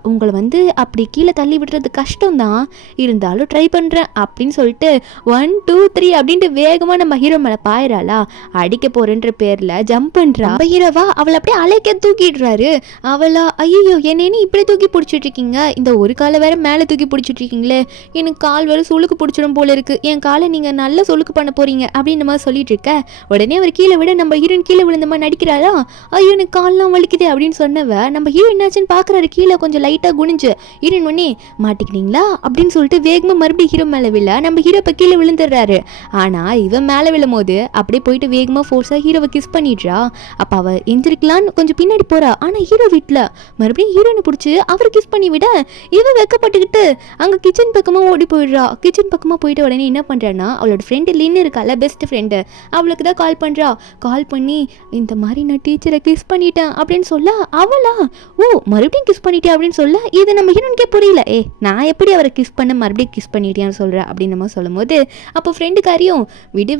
உங்களை வந்து அப்படி கீழே தள்ளி விடுறது கஷ்டம்தான், இருந்தாலும் ட்ரை பண்ணுறேன் அப்படின்னு சொல்லிட்டு 1 2 3 அப்படின்ட்டு வேகமாக நம்ம ஹீரோ மேலே பாயிராளா. அடிக்க போறேன்ற பேரில் ஜம்ப் பண்ணுறா. நம்ம ஹீரோவா அவளை அப்படியே அலைக்க தூக்கிடுறாரு. அவளா ஐயோ என்னன்னு இப்படி தூக்கி பிடிச்சிட்டு இருக்கீங்க, இந்த ஒரு காலை வேற மேலே தூக்கி பிடிச்சிட்டு இருக்கீங்களே, எனக்கு கால் வேற சுளுக்கு பிடிச்சிடும் போல இருக்கு, என் காலை நீங்கள் நல்ல சுளுக்கு பண்ண போறீங்க அப்படின்னு மாதிரி சொல்லிட்டு இருக்க. உடனே அவர் கீழே விட நம்ம ஹீரோயின் கீழே விழுந்த மாதிரி நடிக்கிறாளா. ஐயோ எனக்கு கால்லாம் வலிக்குது அப்படின்னு சொன்னவ நம்ம ஹீரோ என்னாச்சுன்னு பார்க்குறாரு. கீழே கொஞ்சம் லைட்டாக குனிஞ்சு ஹீரோயின் உடனே மாட்டிக்கிட்டீங்களா அப்படின்னு சொல்லிட்டு வேகமாக மறுபடியும் ஹீரோ மேலே விழ நம்ம ஹீரோ இப்போ கீழே விழுந்துடுறாரு. ஆனால் இவன் மேலே விழும் போது அப்படியே போயிட்டு வேகமாக ஃபோர்ஸாக ஹீரோவை கிஸ் பண்ணிடுறா. அப்போ அவள் எந்திரிக்கலான்னு கொஞ்சம் பின்னாடி போறா. ஆனால் ஹீரோ வீட்டில் மறுபடியும் ஹீரோனை பிடிச்சி அவர் கிஸ் பண்ணி விட இவன் வெக்கப்பட்டுக்கிட்டு அங்கே கிச்சன் பக்கமாக ஓடி போயிடுறா. கிச்சன் பக்கமாக போயிட்டு உடனே என்ன பண்ணுறான்னா அவளோட ஃப்ரெண்டு லின்னு இருக்கால, பெஸ்ட் ஃப்ரெண்டு, அவளுக்கு தான் கால் பண்ணுறா. கால் பண்ணி இந்த மாதிரி நான் டீச்சரை கிஸ் பண்ணிட்டேன் அப்படின்னு சொல்ல, அவளா ஓ மறுபடியும் கிஸ் பண்ணிட்டேன் அப்படின்னு சொல்ல, இது நம்ம ஹீரோனுக்கே புரியல. நான் எப்படி அவரை கிஸ் பண்ண மறுபடியும் கிஸ் பண்ணிட்டேன்னு சொல்கிறேன் அப்படின்னு நம்ம சொல்லும் போது, அப்போ ஃப்ரெண்டுக்காரியும் விடு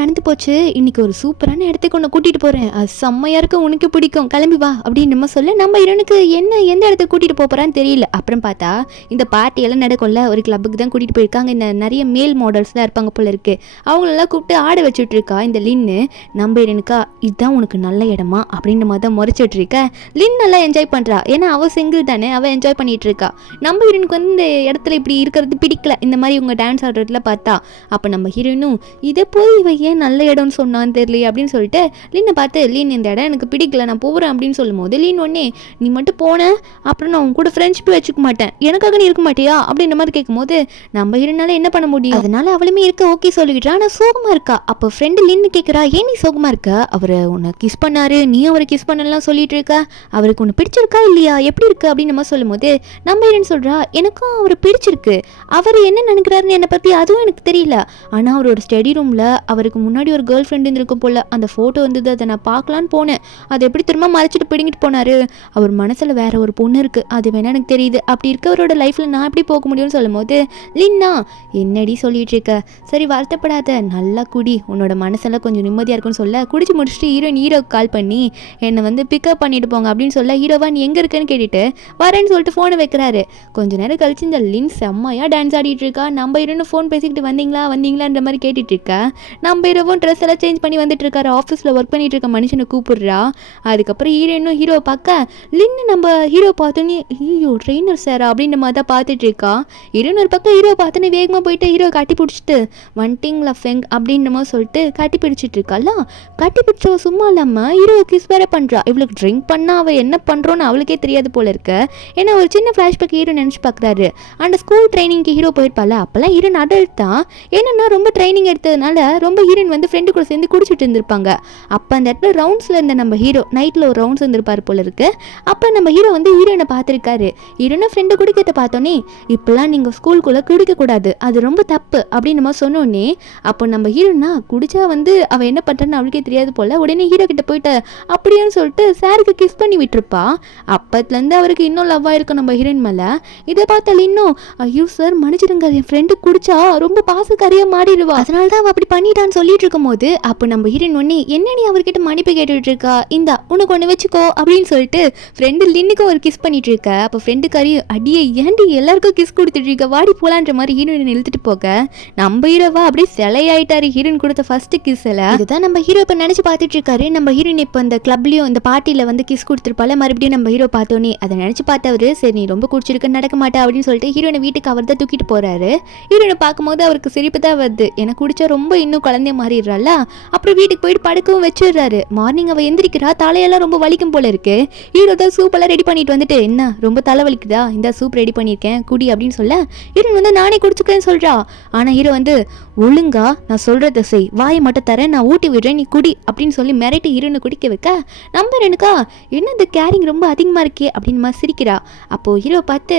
நடந்து போச்சு, இன்னைக்கு ஒரு சூப்பரான இடத்துக்கு ஒன்று கூட்டிகிட்டு போகிறேன், அது செம்மையாக இருக்கும், உனக்கு பிடிக்கும், கிளம்பி வா அப்படின்னு நம்ம சொல்ல, நம்ம ஹீரோனுக்கு எந்த இடத்துக்கு கூட்டிகிட்டு போகிறான்னு தெரியல. அப்புறம் பார்த்தா இந்த பார்ட்டியெல்லாம் நடக்கும்ல, ஒரு கிளப்புக்கு தான் கூட்டிகிட்டு போயிருக்காங்க. இந்த நிறைய மேல் மாடல்ஸ் தான் இருப்பாங்க போல இருக்கு, அவங்களெல்லாம் கூப்பிட்டு ஆட வச்சுட்டு இருக்கா இந்த லின்னு. நம்ம ஹீரோனுக்கா இதுதான் உனக்கு நல்ல இடமா அப்படின்னு மாதிரி தான் முறைச்சிட்டு இருக்க. லின் நல்லா என்ஜாய் பண்ணுறா, ஏன்னா அவள் சிங்கிள் தானே, அவள் என்ஜாய் பண்ணிட்டு இருக்கா. நம்ம ஹீரோனுக்கு வந்து இந்த இடத்துல இப்படி இருக்கிறது பிடிக்கல, இந்த மாதிரி இவங்க டான்ஸ் ஆடுறதுல பார்த்தா. அப்போ நம்ம ஹீரோயினும் இதை போய் இவன் ஏன் நல்ல இடம்னு சொன்னான்னு தெரியல அப்படின்னு சொல்லிட்டு லின்னை பார்த்து, லின் இந்த இடம் எனக்கு பிடிக்கல, நான் போகிறேன் அப்படின்னு சொல்லும் போது லின் ஒன்னே நீ மட்டும் போன அப்புறம் நான் உன் கூட ஃப்ரெண்ட்ஷிப் வச்சுக்க மாட்டேன், எனக்காக நீ இருக்க மாட்டியா அப்படின்ற மாதிரி கேட்கும் போது நம்ம ஹீரோனால என்ன பண்ண முடியும், அதனால அவளுமே இருக்க ஓகே சொல்லிக்கிட்டா. ஆனால் சோகமாக இருக்கா. அப்போ ஃப்ரெண்டு லின்னு கேட்குறா, ஏன் நீ சோகமாக இருக்க, அவரை உன்னை கிஸ் பண்ணாரு, நீ அவரை கிஸ் பண்ணலாம் சொல்லிட்டு இருக்க, அவருக்கு ஒன்று பிடிச்சிருக்கா இல்லையா, எப்படி இருக்கு அப்படின்னு நம்ம சொல்லும் போது நம்ம ஹீரோயின் சொல்கிறா, எனக்கும் அவரை பிடிச்சிருக்கு, அவர் என்ன நினைக்கிறாருன்னு என்னை பற்றி அதுவும் எனக்கு தெரியல, ஆனால் அவரோட ஸ்டடி ரூமில் அவருக்கு முன்னாடி ஒரு கேர்ள் ஃப்ரெண்டு இருந்திருக்கும் போல், அந்த ஃபோட்டோ வந்தது, அதை நான் பார்க்கலான்னு போனேன், அதை எப்படி திரும்ப மறைச்சிட்டு பிடிங்கிட்டு போனார், அவர் மனசில் வேற ஒரு பொண்ணு இருக்குது, அது வேணா எனக்கு தெரியுது, அப்படி இருக்கவரோட லைஃப்பில் நான் எப்படி போக முடியும்னு சொல்லும் போது லின்னா என்னடி சொல்லிட்டு இருக்க, சரி வருத்தப்படாத, நல்லா குடி, உன்னோட மனசெல்லாம் கொஞ்சம் நிம்மதியாக இருக்குன்னு சொல்ல, குடிச்சு முடிச்சுட்டு ஹீரோக்கு கால் பண்ணி என்னை வந்து பிக்கப் பண்ணிட்டு போங்க அப்படின்னு சொல்ல, ஹீரோவா நீ எங்கே இருக்கேன்னு கேட்டுட்டு வரேன்னு சொல்லிட்டு ஃபோனை வைக்கிறாரு. கொஞ்ச நேரம் கழிச்சு இந்த லின் செம்மையாக டான்ஸ் ஆடிட்டு இருக்கா. நம்ம ஹீரோன்னு ஃபோன் பேசிக்கிட்டு வந்தீங்களான்ற மாதிரி கேட்டுட்டு இருக்கா. நம்ம ஹீரோவும் ட்ரெஸ் எல்லாம் சேஞ்ச் பண்ணி வந்துட்டு இருக்காரு. ஆஃபீஸில் ஒர்க் பண்ணிட்டு இருக்க மனுஷனை கூப்பிடுறா. அதுக்கப்புறம் ஹீரோயினும் ஹீரோ பார்க்க லின்னு நம்ம ஹீரோ பார்த்தோன்னே ஐயோ ட்ரெயினர் சாரா அப்படின்ற மாதிரி தான் பார்த்துட்டு இருக்கா. ஹீரோயின் ஒரு பக்கம் ஹீரோ பார்த்தோன்னே வேகமாக போயிட்டு ஹீரோ கட்டி பிடிச்சிட்டு வன்டிங்ல ஃபெங் அப்படின்ற மாதிரி சொல்லிட்டு கட்டி பிடிச்சிட்டு இருக்கால. கட்டி பிடிச்சவ சும்மா இல்லாமல் ஹீரோ கிஸ் வேற பண்ணுறா. இவளுக்கு ட்ரிங்க் பண்ணால் அவள் என்ன பண்ணுறோன்னு அவளுக்கே தெரியாது போல இருக்கு. ஏன்னா ஒரு சின்ன ஃப்ளாஷ்பேக் ஹீரோ நினச்சி பார்க்குறாரு. அந்த ஸ்கூல் ட்ரைனிங்க்கு ஹீரோ போயிருப்பால, அப்போல்லாம் ஹீரோயின் அடல்ட் தான். என்னன்னா ரொம்ப ட்ரைனிங் எடுத்ததுனால ரொம்ப ஹீரோயின் வந்து ஃப்ரெண்டு கூட சேர்ந்து குடிச்சிட்டு இருந்திருப்பாங்க. அப்போ அந்த இடத்துல ரவுண்ட்ஸில் இருந்த நம்ம ஹீரோ நைட்டில் ஒரு ரவுண்ட்ஸ் இருந்திருப்பார் போல இருக்கு. அப்போ நம்ம ஹீரோ வந்து ஹீரோயினை பார்த்துருக்காரு. ஹீரோனை ஃப்ரெண்டு குடிக்கிறத பார்த்தோன்னே இப்போல்லாம் நீங்கள் ஸ்கூலுக்குள்ளே குடிக்கக்கூடாது, அது ரொம்ப தப்பு அப்படின்னு நம்ம சொன்னோன்னே அப்போ நம்ம ஹீரோனா குடிச்சா வந்து அவள் என்ன பண்ணுறான்னு அவளுக்கே தெரியாது போல். உடனே ஹீரோ கிட்ட போயிட்டு அப்படியான்னு சொல்லிட்டு சாருக்கு கிஸ் பண்ணி விட்டுருப்பா. அப்பத்துலேருந்து அவருக்கு இன்னும் லவ் ஆயிருக்கும் நம்ம ஹீரோயின் மேலே. இதை பார்த்தால இன்னும் ஐயோ சார் மன்னிச்சிடுங்க, என் ஃப்ரெண்டு குடிச்சா ரொம்ப பாசக்காரியாக மாறிடுவா, அதனால தான் அவள் அப்படி பண்ணிட்டான்னு சொல்லிட்டு இருக்கும் போது அப்போ நம்ம ஹீரோயின் ஒன்னே என்னடி அவர்கிட்ட மன்னிப்பு கேட்டுட்டு இருக்கா, இந்தா உனக்கு ஒன்று வச்சுக்கோ அப்படின்னு சொல்லிட்டு ஃப்ரெண்டு லின்னுக்கு ஒரு கிஸ் பண்ணிட்டு இருக்க. அப்போ ஃப்ரெண்டுக்காரி அடியே ஏன்டி எல்லாருக்கும் கிஸ் கொடுத்துட்டு இருக்க, வாடி போலான்ற மாதிரி ஹீரோயின் இழுத்துட்டு போக நம்ம ஹீரோவா அப்படியே சிலையாயிட்டாரு. ஹீரோயின் கொடுத்த ஃபர்ஸ்ட் கிஸ் எல்லாம் இதுதான் நம்ம ஹீரோ இப்போ நினச்சி பார்த்துட்டு இருக்காரு. நம்ம ஹீரோயின் இப்போ இந்த கிளப்லையும் இந்த பார்ட்டியில் வந்து கிஸ் கொடுத்துருப்பால, மறுபடியும் நம்ம ஹீரோ பார்த்தோன்னே அதை நினச்சி பார்த்தவரு சரி நீ ரொம்ப குடிச்சிருக்குன்னு நடக்க மாட்டா அப்படின்னு சொல்லிட்டு ஹீரோனை வீட்டுக்கு அவர் தான் தூக்கிட்டு போறாரு. ஹீரோனை பார்க்கும்போது அவருக்கு சிரிப்பு தான் வருது. எனக்கு குடிச்சா ரொம்ப இன்னும் குழந்தைய மாறிடுறாள். அப்புறம் வீட்டுக்கு போயிட்டு படுக்கவும் வச்சிடுறாரு. மார்னிங் அவள் எந்திரிக்கிறா, தலையெல்லாம் ரொம்ப வலிக்கும் போல இருக்கு. ஹீரோ தான் சூப்பெல்லாம் ரெடி பண்ணிட்டு வந்துட்டு என்ன ரொம்ப தலை வலிக்குதா, இந்த சூப் ரெடி பண்ணியிருக்கேன் குடி அப்படின்னு சொல்ல ஹீரோயின் வந்து நானே குடிச்சுக்கிறேன்னு சொல்றா. ஆனால் ஹீரோ வந்து ஒழுங்கா நான் சொல்றத செய், வாயை மட்டும் தரேன், நான் ஊட்டி விடுறேன், நீ குடி அப்படின்னு சொல்லி மிரட்டி ஹீரோனை குடிக்க வைக்க நம்ம எனக்கா என்ன இந்த கேரிங் ரொம்ப அதிகமாக இருக்கே அப்படின்னு மாதிரி சிரிக்கிறா. அப்போது ஹீரோ பார்த்து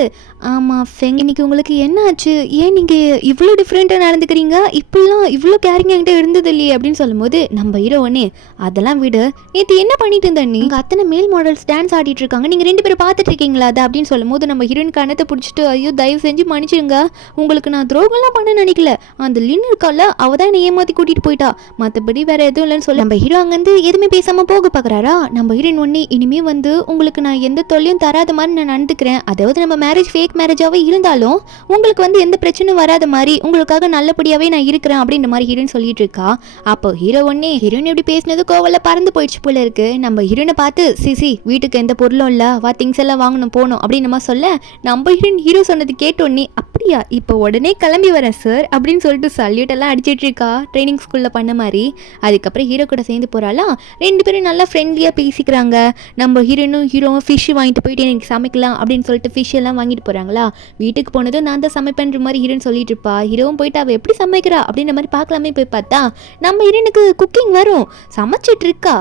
ஆமாம் ஃபெங் இன்னைக்கு உங்களுக்கு என்ன ஆச்சு, ஏன் நீங்கள் இவ்வளோ டிஃப்ரெண்ட்டாக நடந்துக்கிறீங்க, இப்படிலாம் இவ்வளோ கேரிங் என்கிட்ட இருந்தது இல்லையே அப்படின்னு சொல்லும்போது நம்ம ஹீரோ ஒன்னே அதெல்லாம் விடு, நேற்று என்ன பண்ணிட்டு இருந்த நீ, அத்தனை மேல் மாடல்ஸ் டான்ஸ் ஆடிட்டு இருக்காங்க, நீங்கள் 2 பேரும் பார்த்துட்டு இருக்கீங்களா அதை அப்படின்னு சொல்லும் போது நம்ம ஹீரோயின் கணத்தை பிடிச்சிட்டு ஐயோ தயவு செஞ்சு மன்னிச்சிருங்க, உங்களுக்கு நான் துரோகம் துரோகம்லாம் பண்ண நினைக்கல, அந்த லின் இருக்கால அவ தான் என்னை ஏமாத்தி கூட்டிட்டு போயிட்டா, மற்றபடி வேற எதுவும் இல்லைன்னு சொல்லி நம்ம ஹீரோ அங்கேருந்து எதுவுமே பேசாம போக பாக்குறாரா. நம்ம ஹீரோயின் ஒன்னே இனிமே வந்து உங்களுக்கு நான் எந்த தொல்லையும் தராத மாதிரி நான் நடந்துக்கிறேன், அதாவது நம்ம மேரேஜ் ஃபேக் மேரேஜாவே இருந்தாலும் உங்களுக்கு வந்து எந்த பிரச்சனையும் வராத மாதிரி உங்களுக்காக நல்லபடியாவே நான் இருக்கிறேன் அப்படின்ற மாதிரி ஹீரோயின் சொல்லிட்டு இருக்கா. அப்போ ஹீரோ ஒன்னே ஹீரோயின் எப்படி பேசினது கோவல பறந்து போயிடுச்சு போல இருக்கு. நம்ம ஹீரோனை பார்த்து சிசி வீட்டுக்கு எந்த பொருளும் இல்ல, வா திங்ஸ் எல்லாம் வாங்கணும் போகணும் அப்படின்னு நம்ம சொல்ல, நம்ம ஹீரோ சொன்னது கேட்டோன்னே அப்படியா இப்போ உடனே கிளம்பி வரேன் சார் அப்படின்னு சொல்லிட்டு சல்யூட் எல்லாம் அடிச்சிட்டு இருக்கா ட்ரைனிங் ஸ்கூல்ல பண்ண மாதிரி. அதுக்கப்புறம் ஹீரோ கூட சேர்ந்து போறாளா. ரெண்டு பேரும் நல்லா ஃப்ரெண்ட்லியா பேசிக்கிறாங்க. நம்ம ஹீரோவும் ஃபிஷ் வாங்கிட்டு போயிட்டு எனக்கு சமைக்கலாம் அப்படின்னு சொல்லிட்டு ஃபிஷ் எல்லாம் வாங்கிட்டு போறாங்களா. வீட்டுக்கு போனதும் நான் தான் சமைப்பேன்ற மாதிரி ஹீரோன்னு சொல்லிட்டு இருப்பா. ஹீரோவும் போயிட்டு அவ எப்படி சமைக்கிறா அப்படின்ற மாதிரி பார்க்கலாமே போய் பார்த்தா நம்ம ஹீரோனுக்கு குக்கிங் வரும், சமைச்சிட்டு இருக்கா.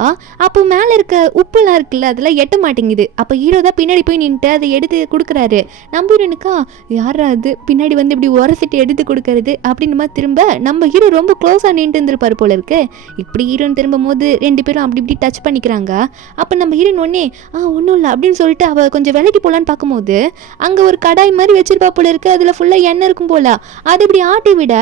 அப்போ மேல இருக்க உப்புலாம் இருக்குல்ல அதெல்லாம் எட்ட மாட்டேங்குது. அப்போ ஹீரோ தான் பின்னாடி போய் நின்றுட்டு அதை எடுத்து கொடுக்குறாரு. நம்ம ஹீரோனுக்கா யாரா அது பின்னாடி வந்து இப்படி உரசிட்டு எடுத்து கொடுக்கறது அப்படின்னு மாதிரி திரும்ப நம்ம ஹீரோ ரொம்ப க்ளோஸாக நின்று இருந்திருப்பாரு போல இருக்கு. இப்படி ஹீரோன் திரும்பும் போது ரெண்டு பேரும் அப்படி இப்படி டச் பண்ணிக்கிறாங்க. அப்போ நம்ம ஹீரோன் ஒன்னே ஒன்றும் இல்லை அப்படின்னு சொல்லிட்டு அவள் கொஞ்சம் விலைக்கு போகலான்னு பார்க்கும்போது அங்கே ஒரு கடாய் மாதிரி வச்சிருப்பா போல இருக்கு, அதில் ஃபுல்லாக எண்ணெய் இருக்கும் போல. அது இப்படி ஆட்டி விட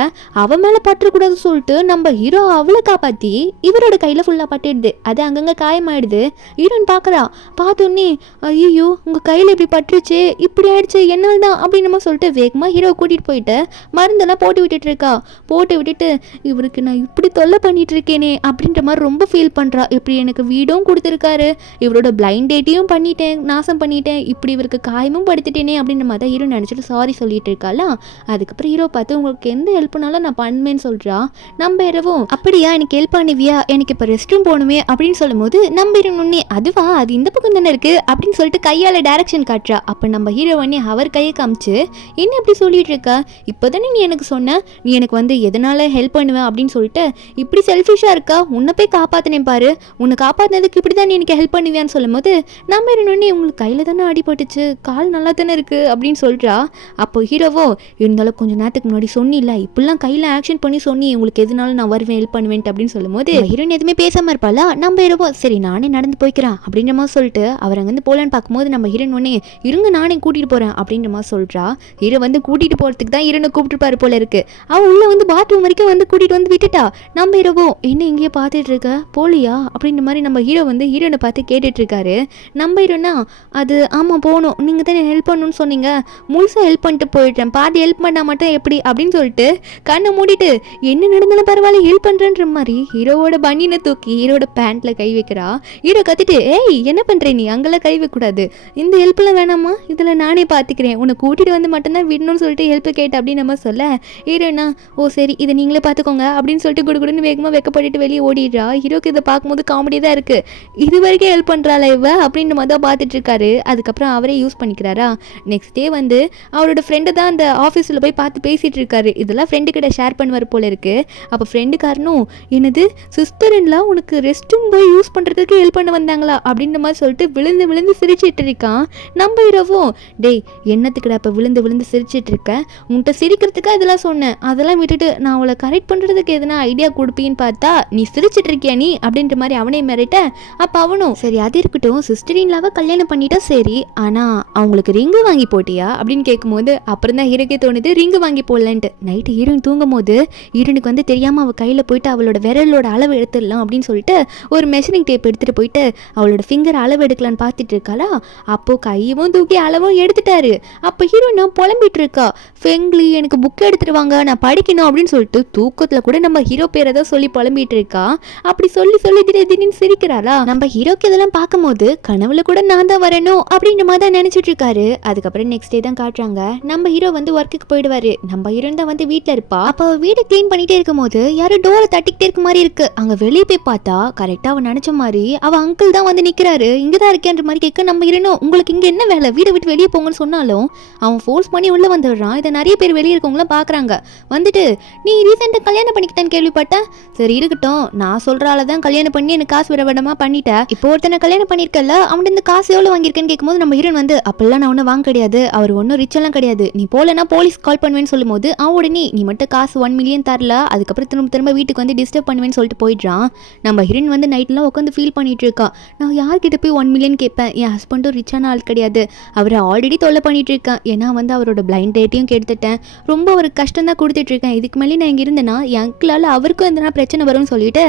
அவன் மேலே பற்றக்கூடாதுன்னு சொல்லிட்டு நம்ம ஹீரோ அவளை காப்பாற்றி இவரோட கையில் ஃபுல்லாக பட்டிடுது. அது அங்கங்கே காயமாயிடுது. ஹீரோன் பார்க்குறா. பார்த்தோன்னே ஐயோ உங்கள் கையில் இப்படி பட்டுருச்சு, இப்படி ஆயிடுச்சு என்னால் தான் அப்படின்னு நம்ம சொல்லிட்டு வேகமாக ஹீரோ கூட்டிகிட்டு போயிட்டு மருந்தெல்லாம் போட்டு விட்டுட்டு இருக்கா. போட்டு விட்டுட்டு இவருக்கு நான் இப்படி தொல்லை பண்ணிட்டு இருக்கேனே அப்படின்ற மாதிரி ரொம்ப ஃபீல் பண்ணுறா. இப்படி எனக்கு வீடும் கொடுத்துருக்காரு, இவரோட பிளைண்ட் டேட்டையும் பண்ணிட்டேன், நாசம் பண்ணிட்டேன், இப்படி இவருக்கு காயமும் படுத்திட்டேனே அப்படின்ற மாதிரி தான் ஹீரோ நினச்சிட்டு சாரி சொல்லிட்டு இருக்காளா. அதுக்கப்புறம் ஹீரோ பார்த்து உங்களுக்கு எந்த ஹெல்ப்னாலும் நான் பண்ணுவேன்னு சொல்கிறா. நம்ம இரவும் அப்படியா எனக்கு ஹெல்ப் பண்ணுவியா, எனக்கு இப்போ ரெஸ்ட் ரூம் போகணுமே அப்படின்னு சொல்லும்போது நம்ம ஹீரோனே அதுவா அது இந்த பக்கம் தானே இருக்குது அப்படின்னு சொல்லிட்டு கையால் டைரக்ஷன் காட்டுறா. அப்போ நம்ம ஹீரோ உடனே அவர் கையை காமிச்சு என்ன எப்படி சொல்லிட்டு இருக்கா, இப்போ தானே நீ எனக்கு சொன்ன நீ எனக்கு வந்து எதனால ஹெல்ப் பண்ணுவேன் அப்படின்னு சொல்லிட்டு இப்படி செல்ஃபிஷாக இருக்கா, உன்னை போய் காப்பாற்றினேன் பாரு, உன்னை காப்பாற்றினதுக்கு இப்படி தான் நீ எனக்கு ஹெல்ப் பண்ணுவியான்னு சொல்லும் போது நம்ம இருந்தோடனே உங்களுக்கு கையில் தானே அடிபட்டுச்சு, கால் நல்லா தானே இருக்குது அப்படின்னு சொல்கிறா. அப்போ ஹீரோவோ இருந்தாலும் கொஞ்சம் நேரத்துக்கு முன்னாடி சொன்னில்ல இப்படிலாம் கையில் ஆக்ஷன் பண்ணி சொன்னி உங்களுக்கு எதுனாலும் நான் வருவேன் ஹெல்ப் பண்ணுவேன்ட்டு அப்படின்னு சொல்லும் போது ஹீரோயின் எதுவுமே பேசாமல் இருப்பாளா. நம்ம ஹீரோவோ சரி நானே நடந்து போய்க்கிறேன் அப்படின்ற மாதிரி சொல்லிட்டு அவர் அங்கேருந்து போகலான்னு பார்க்கும்போது நம்ம ஹீரோயின் ஒன்னே இருங்க நானே கூட்டிகிட்டு போகிறேன் அப்படின்ற மாதிரி சொல்கிறா. ஹீரோ வந்து கூட்டிகிட்டு போகிறதுக்கு தான் ஹீரோனை கூப்பிட்டுருப்பாரு போல இருக்கு. அவள் உள்ள வந்து பாத்ரூம் வரைக்கும் வந்து கூட்டிகிட்டு வந்து விட்டுட்டா. நம்ம ஹீரோவோ என்ன எங்கேயோ பார்த்துட்டு இருக்க போலியா அப்படின்ற மாதிரி நம்ம ஹீரோ வந்து ஹீரோனை பார்த்து கேட்டுட்டு இருக்காரு. நம்ம ஹீரோனா அது ஆமாம் போகணும், நீங்கள் தான் ஹெல்ப் பண்ணணும்னு சொன்னீங்க, முழுசாக ஹெல்ப் பண்ணிட்டு போயிட்டேன், பாதி ஹெல்ப் பண்ணால் மட்டும் எப்படி அப்படின்னு சொல்லிட்டு கண்ணை மூடிட்டு என்ன நடந்தாலும் பரவாயில்ல ஹெல்ப் பண்ணுறன்ற மாதிரி ஹீரோவோட பனியனை தூக்கி ஹீரோட பேண்ட்டில் கை வைக்கிறா. ஹீரோ கத்திட்டு ஏய் என்ன பண்ணுற நீ அங்கெல்லாம் கை வைக்கக்கூடாது, இந்த ஹெல்ப்லாம் வேணாமா, இதில் நானே பார்த்துக்கிறேன், உன்னை கூட்டிகிட்டு வந்து மட்டும்தான் விடணும்னு சொல்லிட்டு ஹெல்ப் கேட்ட அப்படின்னு நம்ம சொல்ல ஹீரோனா ஓ சரி இதை நீங்களே பார்த்துக்கோங்க அப்படின்னு சொல்லிட்டு குடுகுடுன்னு வேகமாக வெக்கப்பட்டுட்டு வெளியே ஓடிடுறா. ஹீரோக்கு இதை பார்க்கும்போது காமெடி தான் இருக்குது, இது வரைக்கும் ஹெல்ப் பண்ணுறாள் இவ அப்படின்னு மாதிரி தான் பார்த்துட்டு இருக்காரு. அதுக்கப்புறம் அவரே யூஸ் பண்ணிக்கிறாரா. நெக்ஸ்ட் டே வந்து அவரோட ஃப்ரெண்டு தான் அந்த ஆஃபீஸில் போய் பார்த்து பேசிகிட்டு இருக்காரு. இதெல்லாம் ஃப்ரெண்டு கிட்ட ஷேர் பண்ணுவார் போல இருக்கு. அப்போ ஃப்ரெண்டுக்காரனும் என்னது சிஸ்டர்லாம் உனக்கு ரெஸ்ட் ரூம் போய் யூஸ் பண்ணுறதுக்கு ஹெல்ப் பண்ண வந்தாங்களா அப்படின்ற மாதிரி சொல்லிட்டு விழுந்து விழுந்து சிரிச்சிட்டு இருக்கான். நம்ம ஹீரோவும் டேய் என்னத்துக்குடா இப்போ விழுந்து விழுந்து சிரிச்சிட்டு இருக்கேன், உன்கிட்ட சிரிக்கிறதுக்காக இதெல்லாம் சொன்னேன், அதெல்லாம் விட்டுட்டு நான் அவளை கரெக்ட் பண்ணுறதுக்கு எதுனா ஐடியா கொடுப்பீன்னு பார்த்தா நீ சிரிச்சிட்டு இருக்கியா நீ அப்படின்ற மாதிரி அவனே மிரட்ட. அப்போ அவனும் சரி அது இருக்கட்டும் சிஸ்டரின்லாவை கல்யாணம் பண்ணிட்டா சரி, ஆனால் அவங்களுக்கு ரிங்கு வாங்கி போட்டியா அப்படின்னு கேட்கும்போது அப்புறம் தான் ஹீரோக்கே தோணுது ரிங்கு வாங்கி போடலன்ட்டு. நைட்டு ஹீரோயின் தூங்கும் போது ஹீரோனுக்கு வந்து தெரியாமல் அவள் கையில் போயிட்டு அவளோட விரலோட அளவு எடுத்துடலாம் அப்படின்னு சொல்லிட்டு ஒரு மெஷரிங் டேப் எடுத்துகிட்டு போயிட்டு அவளோட ஃபிங்கர் அளவு எடுக்கலான்னு பார்த்துட்டு இருக்காளா. அப்போது கையவும் தூக்கி அளவும் எடுத்துட்டாரு. அப்போ ஹீரோயின் புலம்பிட்டு இருக்கா, ஃபெங்லி எனக்கு புக் எடுத்துருவாங்க நான் படிக்கணும் அப்படின்னு சொல்லிட்டு தூக்கத்தில் கூட நம்ம ஹீரோ பேரை தான் சொல்லி புலம்பிட்டு இருக்கா. அப்படி சொல்லி சொல்லி திடீர்னு சிரிக்கிறாளா. நம்ம ஹீரோக்கு இதெல்லாம் பார்க்கும்போது கனவுல கூட நான் தான் வரணும் அப்படின்ற மாதிரி தான் நினைச்சிட்டு இருக்காரு. அதுக்கப்புறம் நெக்ஸ்ட் டே தான் காட்டுறாங்க. நம்ம ஹீரோ வந்து ஒர்க்குக்கு போயிடுவாரு. நம்ம ஹீரோயின் தான் வந்து வீட்டில் இருப்பா. அப்போ வீடு கிளீன் பண்ணிட்டே இருக்கும் போது யாரும் டோரை தட்டிக்கிட்டே இருக்க மாதிரி இருக்கு. அங்க வெளியே போய் பார்த்தா கரெக்டா அவன் நினைச்ச மாதிரி அவ அங்கிள் தான் வந்து நிக்கிறாரு. இங்கதான் இருக்கேன்ற மாதிரி கேட்க நம்ம ஹீரோனும் உங்களுக்கு இங்க என்ன வேலை, வீடை விட்டு வெளியே போங்கன்னு சொன்னாலும் அவன் ஃபோர்ஸ் பண்ணி உள்ள வந்துடுறான். இதை நிறைய பேர் வெளியே இருக்கவங்களாம் பாக்குறாங்க. வந்துட்டு நீ ரீசெண்டாக கல்யாணம் பண்ணிக்கிட்டான்னு கேள்விப்பட்டேன், சரி இருக்கட்டும் நான் சொல்ற ஆளை தான் கல்யாணம் பண்ணி எனக்கு காசு விட விடமா பண்ணிட்டேன், இப்போ ஒருத்தனை கல்யாணம் பண்ணிருக்கல அவன் இந்த காசு எவ்வளவு வாங்கியிருக்கேன்னு கேட்கும்போது நம்ம ஹீரோன் வந்து அப்பெல்லாம் நான் ஒன்றும் வாங்க கிடையாது, அவர் ஒன்றும் ரிச் எல்லாம் கிடையாது, நீ போலன்னா போலீஸ் கால் பண்ணுவேன்னு சொல்லும் போது அவன் உடனே நீ மட்டும் காசு 1 மில்லியன் தரல, அதுக்கப்புறம் திரும்ப வீட்டுக்கு வந்து டிஸ்டர்ப் பண்ணுவேன்னு சொல்லிட்டு போயிடுறான். நம்ம ஹீரோன் வந்து நைட்லாம் உட்காந்து ஃபீல் பண்ணிட்டு இருக்கா, நான் யார்கிட்ட போய் 1 மில்லியன் கேட்பேன், என் ஹஸ்பண்டும் ரிச்சான ஆள் கிடையாது, அவரை ஆல்ரெடி தொல்லை பண்ணிட்டு இருக்கான், ஏன்னா வந்து அவரோட பிளைண்ட் எல்லார்ட்டையும் கெடுத்துட்டேன், ரொம்ப ஒரு கஷ்டம் தான் கொடுத்துட்ருக்கேன், இதுக்கு மேலே நான் இங்கே இருந்தேன்னா என் அங்கிளால் அவருக்கும் எந்தனா பிரச்சனை வரும்னு சொல்லிட்டு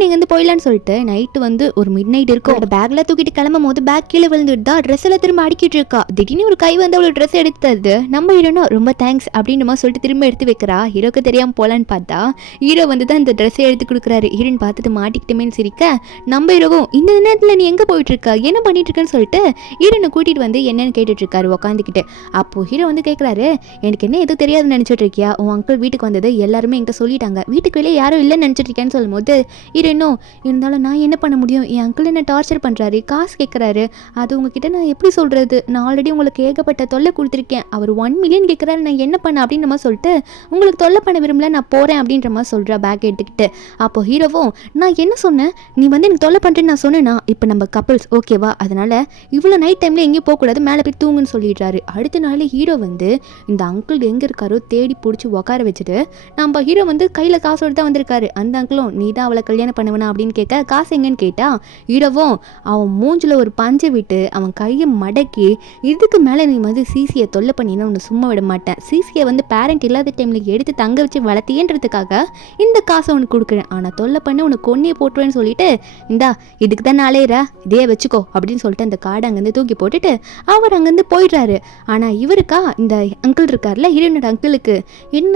நீங்கள் வந்து போயிடலான்னு சொல்லிட்டு நைட்டு வந்து ஒரு மிட் நைட் இருக்கும். பேக்கில் தூக்கிட்டு கிளம்பும் போது பேக் கீழே விழுந்துட்டு தான் ட்ரெஸ் எல்லாம் திரும்ப அடிக்கிட்டு இருக்கா. திடீர்னு ஒரு கை வந்து அவளோட ட்ரெஸ் எடுத்தது. நம்ம ஹீரோனா ரொம்ப தேங்க்ஸ் அப்படின்னு சொல்லிட்டு திரும்ப எடுத்து வைக்கிறா. ஹீரோக்கு தெரியாமல் போகலான்னு பார்த்தா ஹீரோ வந்து தான் இந்த ட்ரெஸ்ஸை எடுத்து கொடுக்குறாரு. ஹீரோன்னு பார்த்துட்டு மாட்டிக்கிட்டுமேன்னு சிரிக்க, நம்ம ஹீரோவும் இந்த நேரத்தில் நீ எங்கே போயிட்டு இருக்கா, என்ன பண்ணிட்டு இருக்கன்னு சொல்லிட்டு ஹீரோனை கூட்டிகிட்டு வந்து என்னன்னு கேட்டுட்டு இருக்காரு உட்காந்துக்கிட்டு. அப்போ ஹீரோ வந்து கேட்குறாரு, எனக்கு என்ன எதுவும் தெரியாதுன்னு நினச்சிட்டு இருக்கியா, உன் அங்கிள் வீட்டுக்கு வந்தது எல்லாருமே என்கிட்ட சொல்லிட்டாங்க, வீட்டுக்கு வெளியே யாரும் இல்லைன்னு நினச்சிட்டு இருக்கேன்னு சொல்லும் போது ஹீரோ இன்னும் இருந்தாலும் நான் என்ன பண்ண முடியும், என் அங்கிள் என்ன டார்ச்சர் பண்ணுறாரு, காசு கேட்குறாரு, அது உங்ககிட்ட நான் எப்படி சொல்கிறது, நான் ஆல்ரெடி உங்களுக்கு ஏகப்பட்ட தொல்லை கொடுத்துருக்கேன், அவர் 1 மில்லியன் கேட்குறாரு, நான் என்ன பண்ண அப்படின்ற மாதிரி சொல்லிட்டு உங்களுக்கு தொல்லை பண்ண விரும்பல, நான் போகிறேன் அப்படின்ற மாதிரி சொல்கிறா பேக் எடுத்துக்கிட்டு. அப்போ ஹீரோவும் நான் என்ன சொன்னேன், நீ வந்து எனக்கு தொல்லை பண்ணுறேன்னு நான் சொன்னேன்னா, இப்போ நம்ம கப்பிள்ஸ் ஓகேவா, அதனால் இவ்வளோ நைட் டைமில் எங்கேயும் போகக்கூடாது, மேலே போய் தூங்குன்னு சொல்லிடுறாரு. அடுத்த நாள் ஹீரோ வந்து இந்த அங்கிள் எங்கே இருக்காரோ தேடி பிடிச்சி உட்கார வச்சுட்டு நம்ம ஹீரோ வந்து கையில் காசோடு தான் வந்திருக்காரு. அந்த அங்கிளும் நீ தான் அவளை கல்யாணம் பண்ணுவேனா அப்படின்னு கேட்க, காசு எங்கன்னு கேட்டா ஹீரோவும் அவன் மூஞ்சில் ஒரு பஞ்சை விட்டு அவன் கையை மடக்கி, இதுக்கு மேலே நீ வந்து சிசியை தொல்லை பண்ணினா உன்னை சும்மா விட மாட்டேன், சிசியை வந்து பேரண்ட் இல்லாத டைமில் எடுத்து தங்க வச்சு வளர்த்தியன்றதுக்காக இந்த காசை உனக்கு கொடுக்குறேன், ஆனால் தொல்லை பண்ணி உனக்கு கொன்னே போட்டுருவேன்னு சொல்லிட்டு இந்தா இதுக்கு தான் நாளையரா இதே வச்சுக்கோ அப்படின்னு சொல்லிட்டு அந்த கார்டை அங்கேருந்து தூக்கி போட்டுட்டு அவர் அங்கேருந்து போயிடுறாரு. ஆனால் இவருக்கா இந்த அங்கிள் இருக்கார்ல ஹீரோனோட அங்கிளுக்கு என்ன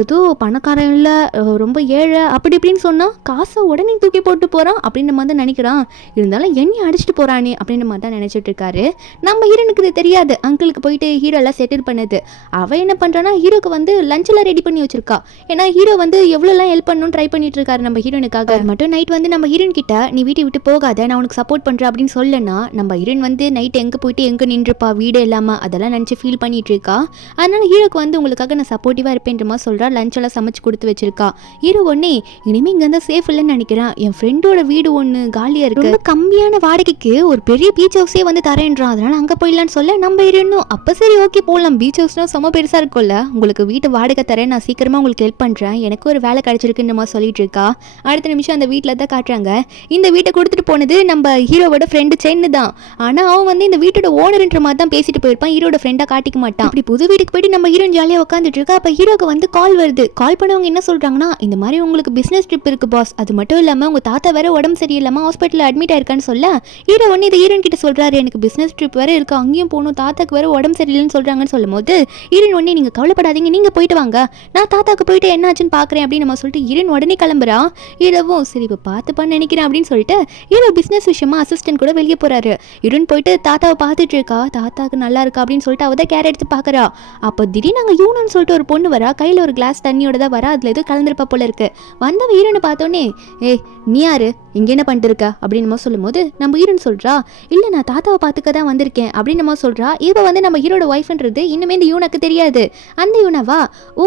ஏதோ பணக்காரன் இல்லை ரொம்ப ஏழை அப்படி இப்படின்னு சொன்னால் காசை உடனே தூக்கி போட்டு போகிறான் அப்படின்ற மாதிரி தான் நினைக்கிறான். இருந்தாலும் எண்ணெய் அடிச்சுட்டு போகிறானே அப்படின்ற மாதிரி தான் நினச்சிட்டு இருக்காரு. நம்ம ஹீரோனுக்கு இது தெரியாது, அங்கிளுக்கு போயிட்டு ஹீரோ எல்லாம் செட்டில் பண்ணது. அவள் என்ன பண்ணுறான்னா ஹீரோக்கு வந்து லஞ்செல்லாம் ரெடி பண்ணி வச்சிருக்கா. ஏன்னா ஹீரோ வந்து எவ்வளோலாம் ஹெல்ப் பண்ணணும்னு ட்ரை பண்ணிட்டு இருக்காரு நம்ம ஹீரோனுக்காக. மட்டும் நைட் வந்து நம்ம ஹீரோன் கிட்ட நீ வீட்டை விட்டு போகாத, நான் உனக்கு சப்போர்ட் பண்ணுறேன் அப்படின்னு சொல்லனா நம்ம ஹீரோன் வந்து நைட் எங்கே போயிட்டு எங்கே நின்றுப்பா வீடு இல்லாமல் அதெல்லாம் நினச்சி ஃபீல் பண்ணிட்டு இருக்கா. அதனால ஹீரோக்கு வந்து உங்களுக்காக நான் சப்போர்ட்டிவாக இருப்பேன்ற மாதிரி சொல்கிறா. லஞ்செல்லாம் சமைச்சு கொடுத்து வச்சிருக்கா. ஹீரோ ஒன்னே இனிமேல் இங்கே இருந்தால் சேஃப் இல்லைன்னு நினைக்கிறேன், என் ஃப்ரெண்டோட வீடு ஒன்று காலியாக இருக்கு, ரொம்ப கம்மியான வாடகைக்கு ஒரு பெரிய பீச் ஹவுஸே வந்து தரேன்றான், அதனால அங்கே போயிடலான்னு சொல்ல நம்ம ஹீரோனும் அப்போ சரி ஓகே போகலாம், பீச் ஹவுஸ்னால் செம்ம பெருசாக இருக்கும்ல, உங்களுக்கு வீட்டு வாடகை தரேன், நான் சீக்கிரமாக உங்களுக்கு ஹெல்ப் பண்ணுறேன், எனக்கு ஒரு வேலை கிடைச்சிருக்குன்ற மாதிரி சொல்லிட்டு இருக்கா. அடுத்த நிமிஷம் அந்த வீட்டில் தான் காட்டுறாங்க. இந்த வீட்டை கொடுத்துட்டு போனது நம்ம ஹீரோவோட ஃப்ரெண்டு சென்னு தான். ஆனால் அவன் வந்து இந்த வீட்டோட ஓனர்ன்ற மாதிரி தான் பேசிட்டு போயிருப்பான், ஹீரோட ஃப்ரெண்டாக காட்டிக்க மாட்டான். இப்படி புது வீட்டுக்கு போயிட்டு நம்ம ஹீரோன் ஜாலியாக உட்காந்துட்டு இருக்கா. அப்போ ஹீரோக்கு வந்து கால் வருது. கால் பண்ணவங்க என்ன சொல்கிறாங்கன்னா, இந்த மாதிரி உங்களுக்கு பிஸ்னஸ் ட்ரிப் இருக்குது பாஸ், அது மட்டும் இல்லாமல் உங்கள் தாத்தா வேற உடம்பு சரியில்லாமல் ஹாஸ்பிட்டலில் அட்மிட் ஆயிருக்கான்னு சொல்ல ஹீரோ ஒன்று இதை ஹீரோன் கிட்ட சொல்கிறாரு, எனக்கு பிஸ்னஸ் ட்ரிப் வேறு இருக்குது, அங்கேயும் போகணும், தாத்தாக்கு வேறு உடம்பு சரியில்லைன்னு சொல்கிறாங்கன்னு சொல்லும் போது ஹீரோன் உடனே நீங்கள் கவலைப்படாதீங்க, நீங்கள் போயிட்டு வாங்க, நான் தாத்தாக்கு போயிட்டு என்னாச்சுன்னு பார்க்குறேன் அப்படின்னு நம்ம சொல்லிட்டு ஹீரோன் உடனே கிளம்புறா. ஹீரோவும் சரி இப்போ பார்த்துப்பான்னு நினைக்கிறேன் அப்படின்னு சொல்லிட்டு ஹீரோ பிஸ்னஸ் விஷயமா அசிஸ்டன்ட் கூட வெளியே போகிறாரு. ஹீரோன் போயிட்டு தாத்தாவை பார்த்துட்டு இருக்கா. தாத்தாக்கு நல்லா இருக்கா அப்படின்னு சொல்லிட்டு அவள் தான் கேர் எடுத்து பார்க்குறா. அப்போ திடீர்னு அங்கே யூனான்னு சொல்லிட்டு ஒரு பொண்ணு வரா. கையில் ஒரு கிளாஸ் தண்ணியோட தான் வரா. அதில் எதுவும் கலந்துருப்பா போல இருக்கு. வந்தவ ஹீரோனை பார்த்தோன்னே ஏய் நீ யாரு இங்கே என்ன பண்ணிட்டு இருக்க அப்படின்னு சொல்லும் போது நம்ம ஹீரோன் சொல்கிறா, இல்லை நான் தாத்தாவை பார்த்துக்க தான் வந்திருக்கேன் அப்படின்னு சொல்கிறா. இவ வந்து நம்ம ஹீரோட ஒய்ஃப்ன்றது இன்னுமே இந்த யூனாக்கு தெரியாது. அந்த யூனாவா, ஓ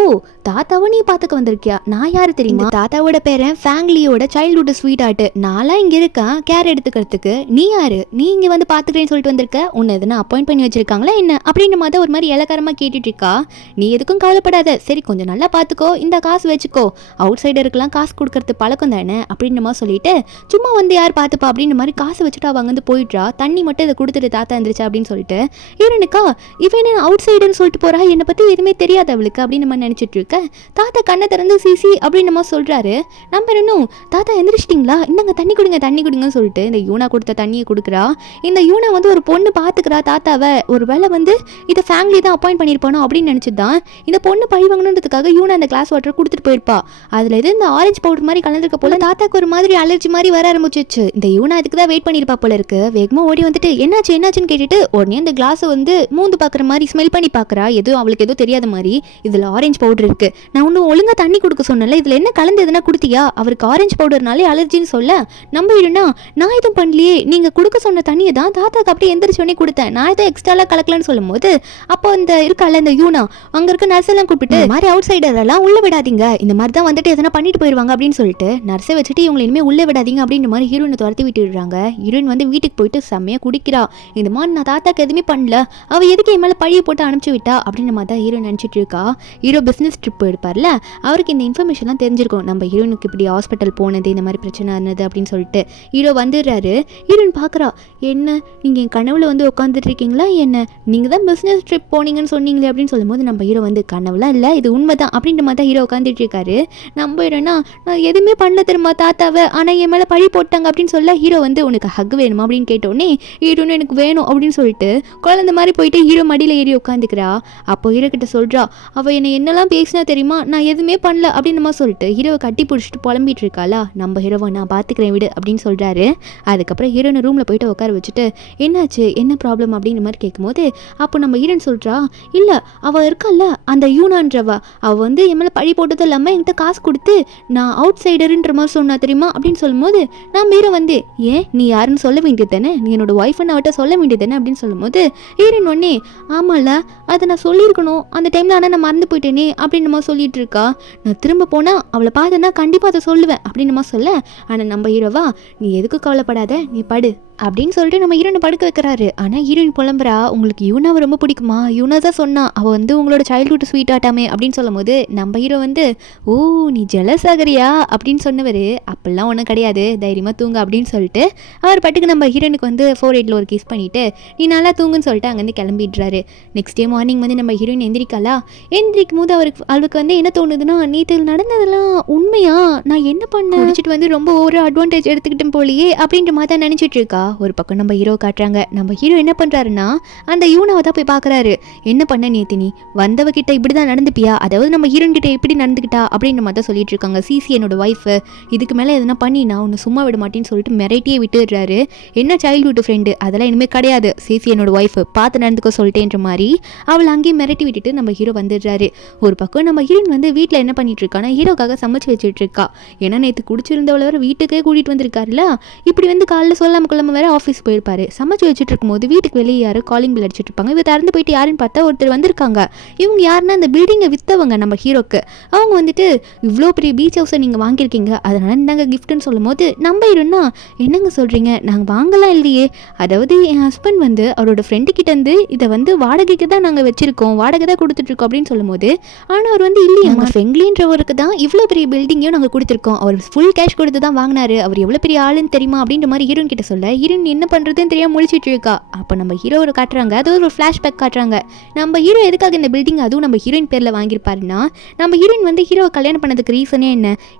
தாத்தாவை நீ பார்த்துக்க வந்திருக்கியா, நான் யாரு தெரியுமா, தாத்தாவோட பேரன் ஃபேங்லியோட சைல்ட்ஹுட் ஸ்வீட் ஆர்ட், நான்லாம் இங்கே இருக்கேன் கேர் எடுத்துக்கிறதுக்கு, நீ யாரு, நீ இங்கே வந்து பார்த்துக்கிறேன்னு சொல்லிட்டு வந்திருக்க, உன்னை எதுனா அப்பாயிண்ட் பண்ணி வச்சிருக்காங்களா என்ன அப்படின்ற மாதிரி ஒரு மாதிரி இலக்காரமாக கேட்டுட்டு இருக்கா. நீ எதுக்கும் கவலைப்படாத, சரி கொஞ்சம் நல்லா பார்த்துக்கோ, இந்த காசு வச்சுக்கோ, அவுட் சைடருக்குலாம் காசு கொடுக்கறது பழக்கம் தானே அப்படின்ற மாதிரி சொல்லிட்டு சும்மா வந்து யார் பார்த்துப்பா அப்படின்ற மாதிரி காசு வச்சுட்டு அவங்க வந்து போயிடுறா. தண்ணி மட்டும் இதை கொடுத்துட்டு தாத்தா இருந்துருச்சா அப்படின்னு சொல்லிட்டு ஹீரோனுக்கா இவன் என்ன அவுட் சைடுன்னு சொல்லிட்டு போறா, என்னை பற்றி எதுவுமே தெரியாது அவளுக்கு அப்படின்னு நம்ம நினச்சிட்டு இருக்க. தாத்தா கண்ணை திறந்து சிசி அப்படின்னு நம்ம சொல்கிறாரு. நம்ம இன்னும் தாத்தா எந்திரிச்சிட்டிங்களா, இந்தாங்க தண்ணி கொடுங்க தண்ணி கொடுங்கன்னு சொல்லிட்டு இந்த யூனா கொடுத்த தண்ணியை கொடுக்குறா. இந்த யூனா வந்து ஒரு பொண்ணு பார்த்துக்கிறா தாத்தாவை, ஒரு வேளை வந்து இதை ஃபேமிலி தான் அப்பாயிண்ட் பண்ணியிருப்பானோ அப்படின்னு நினச்சிட்டு தான் இந்த பொண்ணு பழி வாங்கணுன்றதுக்காக யூனா அந்த கிளாஸ் வாட்டர் கொடுத்துட்டு போயிருப்பா. அதில் எது இந்த ஆரஞ்சு பவுடர் மாதிரி கலந்துருக்க போல தாத்தாக்கு ஒரு மாதிரி அலர்ஜி மாதிரி வர ஆரம்பிச்சிச்சு. இந்த யூனா இதுக்கு தான் வெயிட் பண்ணியிருப்பா போல இருக்கு. வேகமாக ஓடி வந்துட்டு என்னாச்சு என்னாச்சுன்னு கேட்டுட்டு உடனே அந்த கிளாஸை வந்து மூந்து பார்க்குற மாதிரி ஸ்மெல் பண்ணி பார்க்குறா. எதுவும் அவளுக்கு எதுவும் தெரியாத மாதிரி இதில் ஆரஞ்சு பவுடர் இருக்கு, நான் ஒன்றும் ஒழுங்காக தண்ணி கொடுக்க சொன்னல, இதில் என்ன கலந்து எதுனா கொடுத்தியா, அவருக்கு ஆரஞ்சு பவுடர்னாலே அலர்ஜின்னு சொல்ல நம்ம இல்லைன்னா நான் எதுவும் பண்ணலையே, நீங்கள் கொடுக்க சொன்ன தண்ணியை தான் தாத்தாக்கு அப்படியே எந்திரிச்சோடனே கொடுத்தேன், நான் எதுவும் எக்ஸ்ட்ராலாம் கலக்கலன்னு சொல்லும் போது அப்போ இந்த இருக்கால இந்த யூனா அங்கே இருக்க நர்ஸ் எல்லாம் கூப்பிட்டு இந்த மாதிரி அவுட் சைடரெல்லாம் உள்ள விடாதீங்க, இந்த மாதிரி தான் வந்துட்டு எதனா பண்ணிட்டு போயிடுவாங்க அப்படின்னு சொல்லிட்டு நர்ஸை வச்சுட்டு இவங்களை இனிமேல் உள்ளே விடாதீங்க அப்படின்ற மாதிரி ஹீரோனை துரத்தி விட்டுடுறாங்க. ஹீரோயின் வந்து வீட்டுக்கு போயிட்டு செம்மையாக குடிக்கிறா. இந்த மாதிரி நான் தாத்தாக்கு எதுவுமே பண்ணல, அவள் எதுக்கு என் மேலே பழியை போட்டு அனுப்பிச்சு விட்டா அப்படின்ற மாதிரி தான் ஹீரோ நினச்சிட்டு இருக்கா. ஹீரோ பிஸ்னஸ் ட்ரிப் எடுப்பார்ல, அவருக்கு இந்த இன்ஃபர்மேஷன்லாம் தெரிஞ்சிருக்கும், நம்ம ஹீரோனுக்கு இப்படி ஹாஸ்பிட்டல் போனது இந்த மாதிரி பிரச்சனை இருந்தது அப்படின்னு சொல்லிட்டு. ஹீரோ வந்துடுறாரு. ஹீரோயின் பார்க்குறா, என்ன நீங்கள் என் கனவுல வந்து உட்காந்துட்டு இருக்கீங்களா என்ன, நீங்கள் தான் பிஸ்னஸ் ட்ரிப் போனீங்கன்னு சொன்னீங்க, சொல்றீங்களே அப்படின்னு சொல்லும்போது நம்ம ஹீரோ வந்து கனவுலாம் இல்லை, இது உண்மைதான் அப்படின்ற மாதிரி தான் ஹீரோ உட்காந்துட்டு இருக்காரு. நம்ம ஹீரோனா நான் எதுவுமே பண்ணல தெரியுமா தாத்தாவை, ஆனால் என் மேலே பழி போட்டாங்க அப்படின்னு சொல்ல ஹீரோ வந்து உனக்கு ஹக் வேணுமா அப்படின்னு கேட்டோடனே ஹீரோன்னு எனக்கு வேணும் அப்படின்னு சொல்லிட்டு குழந்தை மாதிரி போயிட்டு ஹீரோ மடியில் ஏறி உட்காந்துக்கிறா. அப்போ ஹீரோ கிட்ட சொல்கிறா, அவள் என்னை என்னெல்லாம் பேசினா தெரியுமா, நான் எதுவுமே பண்ணல அப்படின்னு நம்ம சொல்லிட்டு ஹீரோவை கட்டி பிடிச்சிட்டு புலம்பிட்டு இருக்காளா. நம்ம ஹீரோவை நான் பார்த்துக்கிறேன் விடு அப்படின்னு சொல்கிறாரு. அதுக்கப்புறம் ஹீரோனை ரூமில் போயிட்டு உட்கார வச்சுட்டு என்னாச்சு என்ன ப்ராப்ளம் அப்படின்ற மாதிரி கேட்கும்போது அப்போ நம்ம ஹீரோன் சொல்கிறா, இல்லை அவள் இருக்கால்ல அந்த யூனான்றவ, அவள் வந்து என் மேலே பழி போட்டது இல்லாமல் என்கிட்ட காசு கொடுத்து நான் அவுட் சைடருன்ற மாதிரி சொன்னா தெரியுமா அப்படின்னு சொல்லும்போது நான் ஹீரோ வந்து ஏன் நீ யாருன்னு சொல்ல வேண்டியது தானே, நீ என்னோட ஒய்ஃப்னு அவட்ட சொல்ல வேண்டியது தானே அப்படின்னு சொல்லும்போது ஹீரோன் ஒன்னே ஆமாம்ல அதை நான் சொல்லியிருக்கணும் அந்த டைமில், ஆனால் நான் மறந்து போயிட்டேனே அப்படின்னு நம்ம சொல்லிட்டு இருக்கா. நான் திரும்ப போனால் அவளை பார்த்தேன்னா கண்டிப்பாக அதை சொல்லுவேன் அப்படின்னு நம்ம சொல்ல, ஆனால் நம்ம ஹீரோவா நீ எதுக்கு கவலைப்படாத நீ படு அப்படின்னு சொல்லிட்டு நம்ம ஹீரோனை படுக்க வைக்கிறாரு. ஆனால் ஹீரோயின் புலம்புறா, உங்களுக்கு யூனாவை ரொம்ப பிடிக்குமா, யூனா தான் சொன்னா அவள் வந்து உங்களோட சைல்ட்ஹுட் ஸ்வீட் ஆட்டாமே அப்படின்னு சொல்லும் போது நம்ம ஹீரோ வந்து ஓ நீ ஜெலஸ் ஆகிறியா அப்படின்னு சொன்னவர், அப்படிலாம் ஒன்றும் கிடையாது தைரியமாக தூங்க அப்படின்னு சொல்லிட்டு அவர் பட்டுக்கு நம்ம ஹீரோனுக்கு வந்து 4-8 ஒரு கிஸ் பண்ணிவிட்டு நீ நல்லா தூங்குன்னு சொல்லிட்டு அங்கேருந்து கிளம்பிடுறாரு. நெக்ஸ்ட் டே மார்னிங் வந்து நம்ம ஹீரோயின் எந்திரிக்காளா. எந்திரிக்கும் போது அவளுக்கு வந்து என்ன தோணுதுன்னா நேற்று நடந்ததெல்லாம் உண்மையா, நான் என்ன பண்ணேன் நினச்சிட்டு வந்து ரொம்ப ஒரு அட்வான்டேஜ் எடுத்துக்கிட்டேன் போலியே அப்படின்ற மாதிரி தான் நினச்சிட்டு இருக்கா. ஒரு பக்கம் நம்ம ஹீரோ காட்டுறாங்க. நம்ம ஹீரோ என்ன பண்ணுறாருன்னா அந்த யூனாவை தான் போய் பார்க்குறாரு. என்ன பண்ண நேத்து நீ வந்தவகிட்ட இப்படி தான் நடந்துப்பியா, அதாவது நம்ம ஹீரோன் கிட்ட எப்படி நடந்துக்கிட்டா அப்படின்ற மாதிரி தான் சொல்லிட்டு இருக்காங்க. சிசி என்னோட ஒய்ஃபு, இதுக்கு மேலே எதனா பண்ணி நான் ஒன்று சும்மா விட மாட்டேன்னு சொல்லிட்டு மிரட்டியே விட்டுடுறாரு. என்ன சைல்ட்ஹுட் ஃப்ரெண்டு அதெல்லாம் இனிமேல் கிடையாது, சிசி என்னோட ஒய்ஃபு பார்த்து நடந்துக்க சொல்லிட்டேன்ற மாதிரி அவள் அங்கேயும் மிரட்டி விட்டுட்டு நம்ம ஹீரோ வந்துடுறாரு. ஒரு பக்கம் நம்ம ஹீரோன் வந்து வீட்டில் என்ன பண்ணிட்டு இருக்கானா ஹீரோக்காக சமைச்சு வச்சுட்டு இருக்கா. ஏன்னா நேற்று குடிச்சிருந்தவளை வீட்டுக்கே கூட்டிகிட்டு வந்திருக்காருல, இப்படி வந்து காலைல சொல்லாம கொள்ளாம வேற ஆஃபீஸ் போயிருப்பாரு. சமைச்சு வச்சுட்டு இருக்கும்போது வீட்டுக்கு வெளியே யாரும் காலிங் பில் அடிச்சுட்டு இருப்பாங்க. இவ திறந்து போயிட்டு யாருன்னு பார்த்தா ஒருத்தர் வந்திருக்காங்க. இவங்க யாருன்னா இந்த பில்டிங்கை விற்றவங்க நம்ம ஹீரோக்கு. அவங்க வந்துட்டு இவ்வளோ பெரிய பீச் ஹவுஸை நீங்கள் வாங்கியிருக்கீங்க அதனால இந்தாங்க கிஃப்ட்னு சொல்லும் போது நம்ம ஹீரோன்னா என்னங்க சொல்கிறீங்க, நாங்கள் வாங்கலாம் இல்லையே, அதாவது என் ஹஸ்பண்ட் வந்து அவரோட ஃப்ரெண்டு கிட்டேருந்து இதை வந்து வாடகைக்கு தான் நாங்கள் வச்சிருக்கோம், வாடகை தான் கொடுத்துட்ருக்கோம் அப்படின்னு சொல்லும் போது ஆனால் அவர் வந்து இல்லையே ஃப்ரெண்ட்லின்றவருக்கு தான் இவ்வளோ பெரிய பில்டிங்கையும் நாங்கள் கொடுத்துருக்கோம், அவர் ஃபுல் கேஷ் கொடுத்து தான் வாங்கினாரு, அவர் எவ்வளோ பெரிய ஆளுன்னு தெரியுமா அப்படின்ற மாதிரி ஹீரோன் கிட்ட சொல்ல ஹீரோயின் என்ன பண்ணுறதுன்னு தெரியாமல் முழிச்சிட்டு இருக்கா. அப்போ நம்ம ஹீரோவை காட்டுறாங்க, அது ஒரு ஃப்ளாஷ்பேக் காட்டுறாங்க. நம்ம ஹீரோ எதுக்காக இந்த பில்டிங் அதுவும் நம்ம ஹீரோயின் பேரில் வாங்கியிருப்பாருன்னா நம்ம ஹீரோயின் வந்து ஹீரோவை கல்யாணம் பண்ணதுக்கு ரீசனே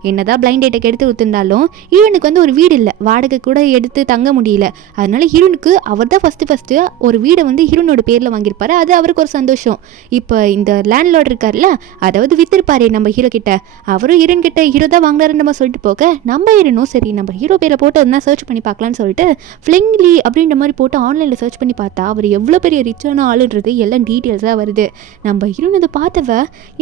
என்னதான் பிளைண்ட் டேட்டை எடுத்து ஊற்றிருந்தாலும் ஹீரோனுக்கு வந்து ஒரு வீடு இல்லை, வாடகை கூட எடுத்து தங்க முடியல. அதனால ஹீரோனுக்கு அவர் தான் ஃபஸ்ட்டு ஒரு வீடை வந்து ஹீரோனோட பேரில் வாங்கியிருப்பாரு. அது அவருக்கு ஒரு சந்தோஷம். இப்போ இந்த லேண்ட்லார்ட் இருக்கார்ல, அதாவது வித்திருப்பாரு நம்ம ஹீரோ கிட்ட, அவரும் ஹீரோன் கிட்ட ஹீரோ தான் வாங்கினாருன்னு நம்ம சொல்லிட்டு போக நம்ம ஹீரோனும் சரி நம்ம ஹீரோ பேரை போட்டு அதுனா சர்ச் பண்ணி பார்க்கலான்னு சொல்லிட்டு ஃப்ளிங்லி அப்படின்ற மாதிரி போட்டு ஆன்லைனில் சர்ச் பண்ணி பார்த்தா அவர் எவ்வளோ பெரிய ரிச்சான ஆளுன்றது எல்லாம் டீட்டெயில்ஸாக வருது. நம்ம ஹீரோன் இதை பார்த்தவ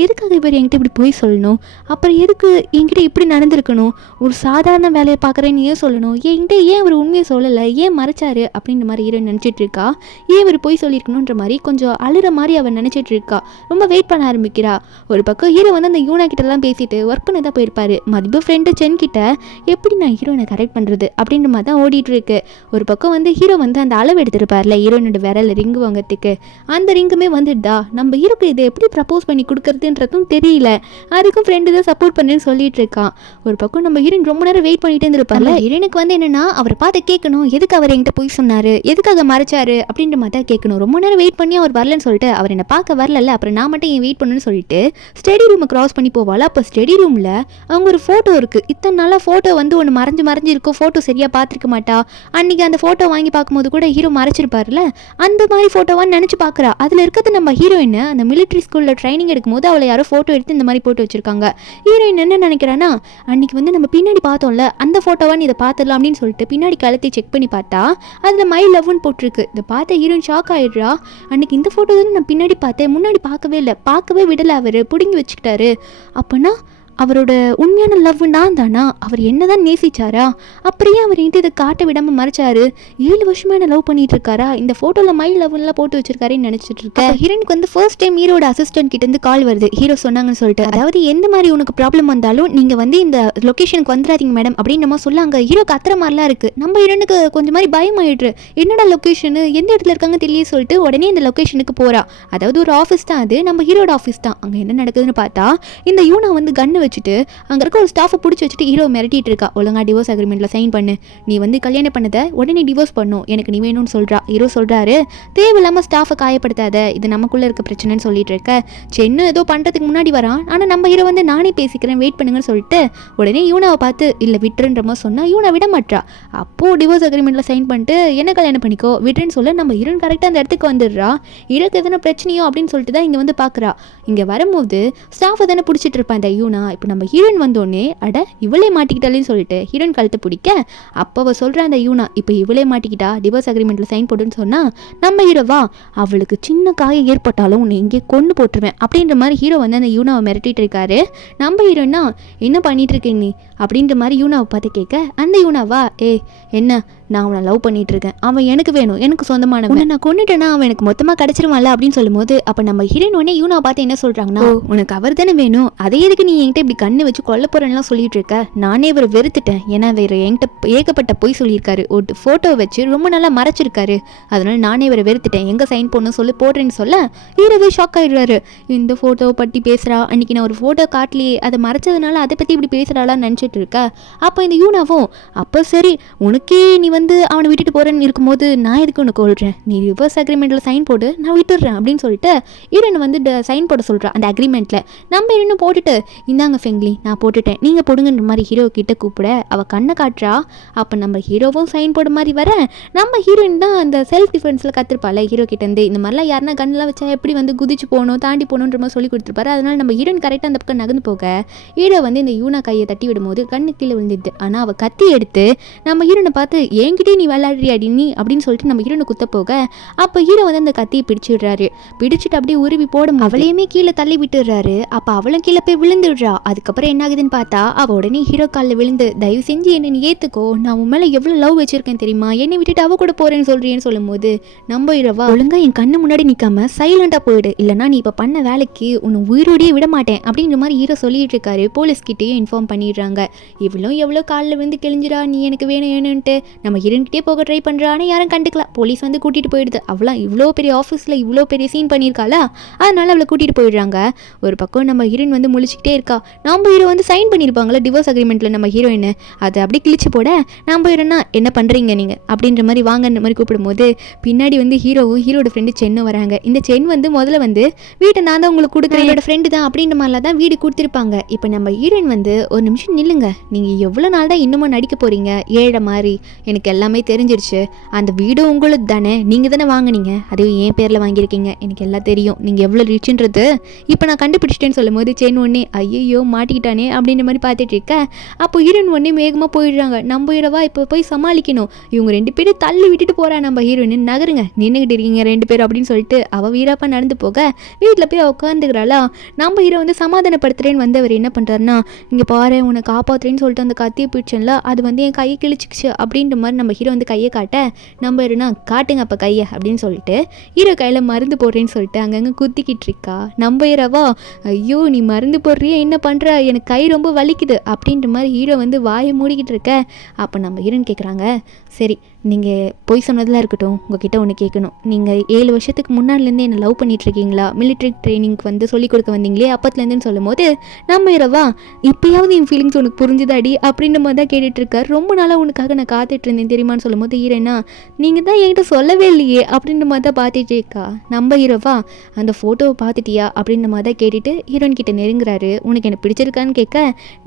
எதுக்காக இவர் என்கிட்ட இப்படி போய் சொல்லணும், அப்புறம் எதுக்கு என்கிட்ட இப்படி நடந்திருக்கணும், ஒரு சாதாரண வேலையை பார்க்குறேன்னு ஏன் சொல்லணும், என்கிட்ட ஏன் அவர் உண்மையை சொல்லலை, ஏன் மறைச்சாரு அப்படின்ற மாதிரி ஹீரோயின் நினச்சிட்டு இருக்கா. ஏன் இவர் போய் சொல்லியிருக்கணுன்ற மாதிரி கொஞ்சம் அழுகிற மாதிரி அவர் நினச்சிட்டு இருக்கா. ரொம்ப வெயிட் பண்ண ஆரம்பிக்கிறா. ஒரு பக்கம் ஹீரோ வந்து அந்த யூனா கிட்டலாம் பேசிட்டு ஒர்க் பண்ண தான் போயிருப்பாரு. மதிப்பு ஃப்ரெண்டு சென் கிட்ட எப்படி நான் ஹீரோனை கரெக்ட் பண்ணுறது அப்படின்ற மாதிரி தான் ஓடிட்டு இருக்கு. ஒரு பக்கம் வந்து ஹீரோ வந்து அந்த அளவு எடுத்துருப்பார்ல ஹீரோனோட விரல் ரிங்கு வாங்கிறதுக்கு, அந்த ரிங்குமே வந்துடுதா. நம்ம ஹீரோக்கு இதை எப்படி ப்ரப்போஸ் பண்ணி கொடுக்கறதுன்றதும் தெரியல. அதுக்கும் ஃப்ரெண்டு தான் சப்போர்ட் பண்ணுன்னு சொல்லிட்டு இருக்கான். ஒரு பக்கம் நம்ம ஹீரோயின் ரொம்ப நேரம் வெயிட் பண்ணிட்டே இருந்திருப்பார்ல. ஹீரோனுக்கு வந்து என்னன்னா அவரை பார்த்து கேட்கணும், எதுக்கு அவர் என்கிட்ட போய் சொன்னாரு, எதுக்காக மறைச்சாரு அப்படின்ற மாதிரி தான் கேட்கணும். ரொம்ப நேரம் வெயிட் பண்ணி அவர் வரலன்னு சொல்லிட்டு அவர் என்னை பார்க்க வரல, அப்புறம் நான் மட்டும் ஏன் வெயிட் பண்ணுன்னு சொல்லிட்டு ஸ்டடி ரூமை கிராஸ் பண்ணி போவாள். அப்போ ஸ்டடி ரூமில் அவங்க ஒரு ஃபோட்டோ இருக்குது. இத்தனை நாளாக ஃபோட்டோ வந்து ஒன்று மறைஞ்சு இருக்கும், ஃபோட்டோ சரியாக பார்த்துருக்க மாட்டா. அன்றைக்கி அந்த ஃபோட்டோ வாங்கி பார்க்கும்போது கூட ஹீரோ மறைச்சிருப்பார்ல, அந்த மாதிரி ஃபோட்டோவான்னு நினச்சி பார்க்குறா. அதில் இருக்கிறது நம்ம ஹீரோயின் அந்த மிலிட்ரி ஸ்கூலில் ட்ரைனிங் எடுக்கும்போது அவளை யாரோ ஃபோட்டோ எடுத்து இந்த மாதிரி போட்டு வச்சுருக்காங்க. ஹீரோயின் என்ன நினைக்கிறான்னா அன்றைக்கி வந்து நம்ம பின்னாடி பார்த்தோம்ல அந்த ஃபோட்டோவான்னு இதை பார்த்துடலாம் அப்படின்னு சொல்லிட்டு பின்னாடி கழுத்தை செக் பண்ணி பார்த்தா அதில் மை லவ்னு போட்டிருக்கு. இதை பார்த்த ஹீரோயின் ஷாக் ஆகிடுறா. அன்றைக்கி இந்த ஃபோட்டோ தான் நான் பின்னாடி பார்த்தேன், முன்னாடி பார்க்கவே இல்லை, பார்க்கவே விடலை, அவர் பிடுங்கி வச்சுக்கிட்டாரு. அப்போனா அவரோட உண்மையான லவ் நான் தானா, அவர் என்னதான் நேசிச்சாரா, அப்படியே அவர் என்கிட்ட இதை காட்ட விடாமல் மறைச்சாரு, 7 வருஷமா என்ன லவ் பண்ணிட்டு இருக்காரா, இந்த ஃபோட்டோவில் மை லவ்லாம் போட்டு வச்சிருக்காருன்னு நினச்சிட்டு இருக்கேன். ஹீரோனுக்கு வந்து ஃபர்ஸ்ட் டைம் ஹீரோட அசிஸ்டன்ட் கிட்டேருந்து கால் வருது, ஹீரோ சொன்னாங்கன்னு சொல்லிட்டு, அதாவது எந்த மாதிரி உனக்கு ப்ராப்ளம் வந்தாலும் நீங்கள் வந்து இந்த லொக்கேஷனுக்கு வந்துடாதீங்க மேடம் அப்படின்னு நம்ம சொல்லாங்க. ஹீரோ கத்துற மாதிரிலாம் இருக்குது. நம்ம ஹீரோனுக்கு கொஞ்சம் மாதிரி பயம் ஆயிடுரு, என்னடா லொக்கேஷனு எந்த இடத்துல இருக்காங்க தெரியல சொல்லிட்டு உடனே இந்த லொக்கேஷனுக்கு போகிறா. அதாவது ஒரு ஆஃபீஸ் தான், அது நம்ம ஹீரோட ஆஃபீஸ் தான். அங்கே என்ன நடக்குதுன்னு பார்த்தா இந்த யூனா வந்து கன்று வச்சுட்டு அங்கே இருக்க ஒரு ஸ்டாஃபை பிடிச்சி வச்சுட்டு ஹீரோ மிரட்டிட்டு இருக்கா. ஒழுங்கா டிவோர்ஸ் அக்ரிமெண்ட்டில் சைன் பண்ணு, நீ வந்து கல்யாணம் பண்ணதை உடனே டிவோர்ஸ் பண்ணும், எனக்கு நீ வேணும்னு சொல்கிறா. ஹீரோ சொல்கிறாரு, தேவையில்லாமல் ஸ்டாஃபை காயப்படுத்தாத, இது நமக்குள்ளே இருக்க பிரச்சனைன்னு சொல்லிட்டு இருக்க. சென்னு ஏதோ பண்ணுறதுக்கு முன்னாடி வரான், ஆனால் நம்ம ஹீரோ வந்து நானே பேசிக்கிறேன் வெயிட் பண்ணுங்கன்னு சொல்லிட்டு உடனே யூனாவை பார்த்து இல்லை விட்டுருன்ற மாதிரி சொன்னால் யூனா விட மாட்டா. அப்போது டிவோர்ஸ் அக்ரிமெண்ட்டில் சைன் பண்ணிட்டு என்ன கல்யாணம் பண்ணிக்கோ விட்டுன்னு சொல்ல நம்ம ஹீரோன் கரெக்டாக அந்த இடத்துக்கு வந்துடுறா. ஹீரோக்கு எதனா பிரச்சனையோ அப்படின்னு சொல்லிட்டு தான் இங்கே வந்து பார்க்குறா. இங்கே வரும்போது ஸ்டாஃபை தானே பிடிச்சிட்டு இருப்பான் இந்த யூனா. இப்போ நம்ம ஹீரோயின் வந்தோடனே அட இவளே மாட்டிக்கிட்டாலேன்னு சொல்லிட்டு ஹீரோயின் கழுத்தை பிடிக்க அப்போ அவள் சொல்கிறா அந்த யூனா இப்போ இவளே மாட்டிக்கிட்டா டிவோர்ஸ் அக்ரிமெண்ட்டில் சைன் போட்டுன்னு சொன்னால் நம்ம ஹீரோவா அவளுக்கு சின்ன காயம் ஏற்பட்டாலும் உன்னை இங்கே கொண்டு போட்டுருவேன் அப்படின்ற மாதிரி ஹீரோ வந்து அந்த யூனாவை மிரட்டிட்டு இருக்காரு. நம்ம ஹீரோனா என்ன பண்ணிட்டு இருக்கேன் நீ அப்படின்ற மாதிரி யூனாவை பார்த்து கேட்க அந்த யூனாவா என்ன நான் அவனை லவ் பண்ணிட்டு இருக்கேன், அவன் எனக்கு வேணும், எனக்கு சொந்தமானவன், நான் கொண்டுட்டேன்னா அவன் எனக்கு மொத்தமாக கிடச்சிருவான்ல அப்படின்னு சொல்லும்போது அப்போ நம்ம ஹீரோயின் உடனே யூனாவை பார்த்து என்ன சொல்கிறாங்கன்னா உனக்கு அவர் தானே வேணும், அதே எதுக்கு நீ என்கிட்ட இப்படி கண்ணு வச்சு கொல்ல போறேன்லாம் சொல்லிட்டு இருக்க. நானே இவர் வெறுத்துட்டேன், ஏன்னா வேறு என்கிட்ட ஏகப்பட்ட போய் சொல்லியிருக்காரு, ஒரு ஃபோட்டோவை வச்சு ரொம்ப நல்லா மறைச்சிருக்காரு, அதனால நானே இவரை வெறுத்துட்டேன், எங்கே சைன் பண்ணணும் சொல்லி போடுறேன்னு சொல்ல ஹீரோவே ஷாக் ஆகிடுறாரு. இந்த ஃபோட்டோவை பற்றி பேசுகிறா, அன்றைக்கி நான் ஒரு ஃபோட்டோ காட்டலையே அதை மறைச்சதுனால அதை பற்றி இப்படி பேசுகிறாளான்னு நினச்சிட்டு இருக்க. அப்போ இந்த யூனாவும் அப்போ சரி உனக்கே நீ வந்து அவனை விட்டுட்டு போகிறேன்னு இருக்கும்போது நான் எதுக்கு உனக்கு கொள்கிறேன், நீ ரிவர்ஸ் அக்ரிமெண்ட்டில் சைன் போட்டு நான் விட்டுடுறேன் அப்படின்னு சொல்லிட்டு ஹீரோனை வந்து சைன் போட சொல்கிறான் அந்த அக்ரிமெண்ட்டில். நம்ம ஹீரோனை போட்டுட்டு இந்தாங்க ஃபெங்லி நான் போட்டுட்டேன் நீங்கள் போடுங்கன்ற மாதிரி ஹீரோ கிட்ட கூப்பிட அவள் கண்ணை காட்டுறா. அப்போ நம்ம ஹீரோவும் சைன் போட மாதிரி வர நம்ம ஹீரோயின் தான் அந்த செல்ஃப் டிஃபென்ஸில் கற்றுருப்பாள் ஹீரோ கிட்டேருந்து. இந்த மாதிரிலாம் யாருன்னா கண்ணெலாம் வச்சா எப்படி வந்து குதிச்சு போகணும் தாண்டி போகணுன்ற மாதிரி சொல்லி கொடுத்துருப்பாரு. அதனால் நம்ம ஹீரோயின் கரெக்டாக அந்த பக்கம் நகர்ந்து போக ஹீரோ வந்து இந்த யூனா கையை தட்டி விடும்போது கண்ணு கீழே விழுந்துது. ஆனால் அவள் கத்தி எடுத்து நம்ம ஹீரோனை பார்த்து என்கிட்டே நீ விளையாடுறியாடி நீ அப்படின்னு சொல்லிட்டு நம்ம ஹீரோனை குத்த போக அப்போ ஹீரோ வந்து அந்த கத்தியை பிடிச்சிடுறாரு. பிடிச்சிட்டு அப்படியே உருவி போடும் அவளையுமே கீழே தள்ளி விட்டுடுறாரு. அப்போ அவளும் கீழே போய் விழுந்துடுறா. அதுக்கப்புறம் என்ன ஆகுதுன்னு பார்த்தா அவள் உடனே ஹீரோ காலில் விழுந்து தயவு செஞ்சு என்னை நீ ஏற்றுக்கோ, நான் உன் மேலே எவ்வளோ லவ் வச்சிருக்கேன் தெரியுமா, என்னை விட்டுட்டு அவ கூட போறேன்னு சொல்றேன்னு சொல்லும்போது நம்ம ஹீரோவா ஒழுங்கா என் கண்ணு முன்னாடி நிற்காம சைலண்டாக போயிடு, இல்லைனா நீ இப்போ பண்ண வேலைக்கு உன்னை உயிரோடையே விட மாட்டேன் அப்படின்ற மாதிரி ஹீரோ சொல்லிட்டு இருக்காரு. போலீஸ்கிட்டையும் இன்ஃபார்ம் பண்ணிடுறாங்க. இவ்வளோ எவ்வளோ காலில் வந்து கிழிஞ்சிடா நீ எனக்கு வேணும் வேணும்ன்ட்டு நம்ம ஹீரோன்கிட்டே போக ட்ரை பண்ணுறா. ஆனால் யாரும் கண்டுக்கலாம், போலீஸ் வந்து கூட்டிகிட்டு போயிடுது. அவளா இவ்வளோ பெரிய ஆஃபீஸில் இவ்வளோ பெரிய சீன் பண்ணியிருக்காளா, அதனால அவளை கூட்டிகிட்டு போயிடுறாங்க. ஒரு பக்கம் நம்ம ஹீரோயின் வந்து முழிச்சிக்கிட்டே இருக்கா. நம்ம ஹீரோ வந்து சைன் பண்ணியிருப்பாங்களா டிவோர்ஸ் அக்ரிமெண்ட்டில் நம்ம ஹீரோயின் அதை அப்படி கிழிச்சு போட நம்ம ஹீரோனா என்ன பண்ணுறீங்க நீங்கள் அப்படின்ற மாதிரி வாங்கன்ற மாதிரி கூப்பிடும்போது பின்னாடி வந்து ஹீரோவும் ஹீரோட ஃப்ரெண்டு சென்னும் வராங்க. இந்த சென் வந்து முதல்ல வந்து வீட்டை நான் தான் உங்களுக்கு கொடுக்குறேன் என்னோட ஃப்ரெண்டு தான் அப்படின்ற மாதிரிலாம் தான் வீடு கொடுத்துருப்பாங்க. இப்போ நம்ம ஹீரோயின் வந்து ஒரு நிமிஷம் நில்லுங்க, நீங்கள் எவ்வளோ நாள் தான் இன்னமும் நடிக்க போகிறீங்க ஏழை மாதிரி, எனக்கு எல்லாமே தெரிஞ்சிருச்சு, அந்த வீடு உங்களுக்கு தானே, நீங்கள் தானே வாங்கினீங்க, அதுவும் என் பேரில் வாங்கியிருக்கீங்க, எனக்கு எல்லாம் தெரியும், நீங்கள் எவ்வளோ ரிச்சுன்றது இப்போ நான் கண்டுபிடிச்சிட்டேன்னு சொல்லும் போது சென் ஒன்னே ஐயோ மாட்டிக்கிட்டானே அப்படின்ற மாதிரி பார்த்துட்டு இருக்க. அப்போ ஹீரோயின் ஒன்னே வேகமாக போயிடுறாங்க. நம்ம ஹீரோவா இப்போ போய் சமாளிக்கணும், இவங்க ரெண்டு பேரும் தள்ளி விட்டுட்டு போகிறா நம்ம ஹீரோயின், நகருங்க நின்றுக்கிட்டு இருக்கீங்க ரெண்டு பேரும் அப்படின்னு சொல்லிட்டு அவள் வீராப்பா நடந்து போக வீட்டில் போய் உட்காந்துக்கிறாளா. நம்ம ஹீரோ வந்து சமாதானப்படுத்துறேன்னு வந்தவர் என்ன பண்ணுறாருன்னா இங்கே பாரு உன்னை காப்பாற்றுறேன்னு சொல்லிட்டு அந்த கத்தியை பிடிச்சல அது வந்து என் கையை கிழிச்சிச்சு அப்படின்ற மாதிரி நம்ம ஹீரோ வந்து கையை காட்ட நம்ம ஹீரோனா காட்டுங்க அப்போ கையை அப்படின்னு சொல்லிட்டு ஹீரோ கையில் மருந்து போடுறேன்னு சொல்லிட்டு அங்கங்கே குத்திக்கிட்டு இருக்கா. நம்ம ஹீரோவா ஐயோ நீ மருந்து போடுறியே என்ன பண்ணுற, எனக்கு கை ரொம்ப வலிக்குது அப்படின்ற மாதிரி ஹீரோ வந்து வாயை மூடிக்கிட்டு இருக்க. அப்போ நம்ம ஹீரோன்னு கேட்குறாங்க சரி நீங்கள் போய் சொன்னதெல்லாம் இருக்கட்டும், உங்ககிட்ட ஒன்று கேட்கணும், நீங்கள் 7 வருஷத்துக்கு முன்னாடிலேருந்து என்னை லவ் பண்ணிகிட்ருக்கீங்களா, மிலிட்ரி ட்ரைனிங்க்கு வந்து சொல்லிக் கொடுக்க வந்தீங்களே அப்பத்துலேருந்துன்னு சொல்லும் போது நம்ம ஹீரோவா இப்போயாவது என் ஃபீலிங்ஸ் உனக்கு புரிஞ்சுதாடி அப்படின்ற மாதிரி தான் கேட்டுட்ருக்கார். ரொம்ப நாளாக உனக்காக நான் காத்துட்டு இருந்தேன் தெரியுமான்னு சொல்லும் போது ஹீரோனா நீங்கள் தான் என்கிட்ட சொல்லவே இல்லையே அப்படின்ற மாதிரி தான் பார்த்துட்டு இருக்கா. நம்ம ஹீரோவா அந்த ஃபோட்டோவை பார்த்துட்டியா அப்படின்ற மாதிரி தான் கேட்டுட்டு ஹீரோயின் கிட்ட நெருங்குறாரு. உனக்கு எனக்கு பிடிச்சிருக்கான்னு கேட்க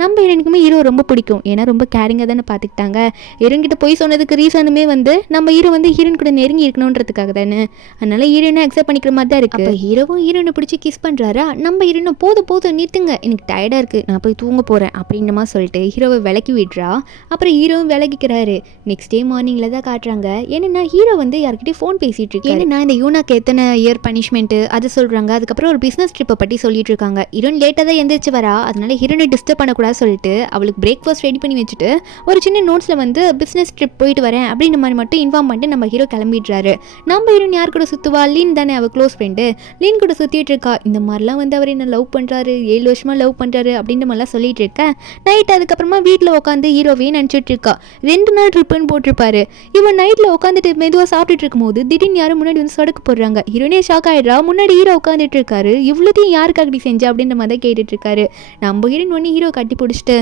நம்ம ஹீரோனுக்குமே ஹீரோ ரொம்ப பிடிக்கும், ஏன்னா ரொம்ப கேரிங்காக தானே பார்த்துக்கிட்டாங்க. ஹீரோயின் கிட்ட போய் சொன்னதுக்கு ரீசனுமே வந்து நம்ம ஹீரோ வந்து ஹீரோயின் கூட நெருங்கி இருக்கணுன்றதுக்காக தானே, அதனால ஹீரோயினை அக்செப்ட் பண்ணிக்கிற மாதிரி தான் இருக்குது. ஹீரோவும் ஹீரோயினை பிடிச்சி கிஸ் பண்ணுறாரா. நம்ம ஹீரோயினை போதும் நிறுத்துங்க எனக்கு டயர்டாக இருக்குது நான் போய் தூங்க போகிறேன் அப்படின்ற மாதிரி சொல்லிட்டு ஹீரோவை விலக்கி விடுறா. அப்புறம் ஹீரோவும் விலகிக்கிறாரு. நெக்ஸ்ட் டே மார்னிங்கில் தான் காட்டுறாங்க. என்னென்னா ஹீரோ வந்து யார்கிட்டயும் ஃபோன் பேசிகிட்டு இருக்கு. ஏன்னா இந்த யூனாக்கு எத்தனை இயர் பனிஷ்மெண்ட்டு அது சொல்கிறாங்க. அதுக்கப்புறம் ஒரு பிஸ்னஸ் ட்ரிப்பை பற்றி சொல்லிட்டு இருக்காங்க. ஹீரோயின் லேட்டாக தான் எந்திரிச்சு வரா, அதனால ஹீரோனை டிஸ்டர்ப் பண்ணக்கூடாது சொல்லிட்டு அவளுக்கு பிரேக்ஃபாஸ்ட் ரெடி பண்ணி வச்சுட்டு ஒரு சின்ன நோட்ஸில் வந்து பிஸ்னஸ் ட்ரிப் போயிட்டு வரேன் அப்படின்ற அப்படின்ற மாதிரி மட்டும் இன்ஃபார்ம் பண்ணிட்டு நம்ம ஹீரோ கிளம்பிடுறாரு. நம்ம ஹீரோயின் யார் கூட சுற்றுவா? லீன் தானே அவள் க்ளோஸ் ஃப்ரெண்டு. லீன் கூட சுற்றிட்டு இருக்கா. இந்த மாதிரிலாம் வந்து அவர் என்ன லவ் பண்ணுறாரு, 7 வருஷமாக லவ் பண்ணுறாரு அப்படின்ற மாதிரிலாம் சொல்லிட்டு இருக்கேன். நைட் அதுக்கப்புறமா வீட்டில் உட்காந்து ஹீரோவையே நினச்சிட்டு இருக்கா. 2 நாள் ட்ரிப்புன்னு போட்டிருப்பாரு. இவன் நைட்டில் உட்காந்துட்டு மெதுவாக சாப்பிட்டுட்டு இருக்கும்போது திடீர்னு யாரும் முன்னாடி வந்து சொடக்கு போடுறாங்க. ஹீரோனே ஷாக் ஆகிடுறா. முன்னாடி ஹீரோ உட்காந்துட்டு இருக்காரு. இவ்வளோத்தையும் யாருக்கு அப்படி செஞ்சா அப்படின்ற மாதிரி தான் கேட்டுட்டு இருக்காரு. நம்ம ஹீரோயின் ஒன்று ஹீரோ கட்டி பிடிச்சிட்டு,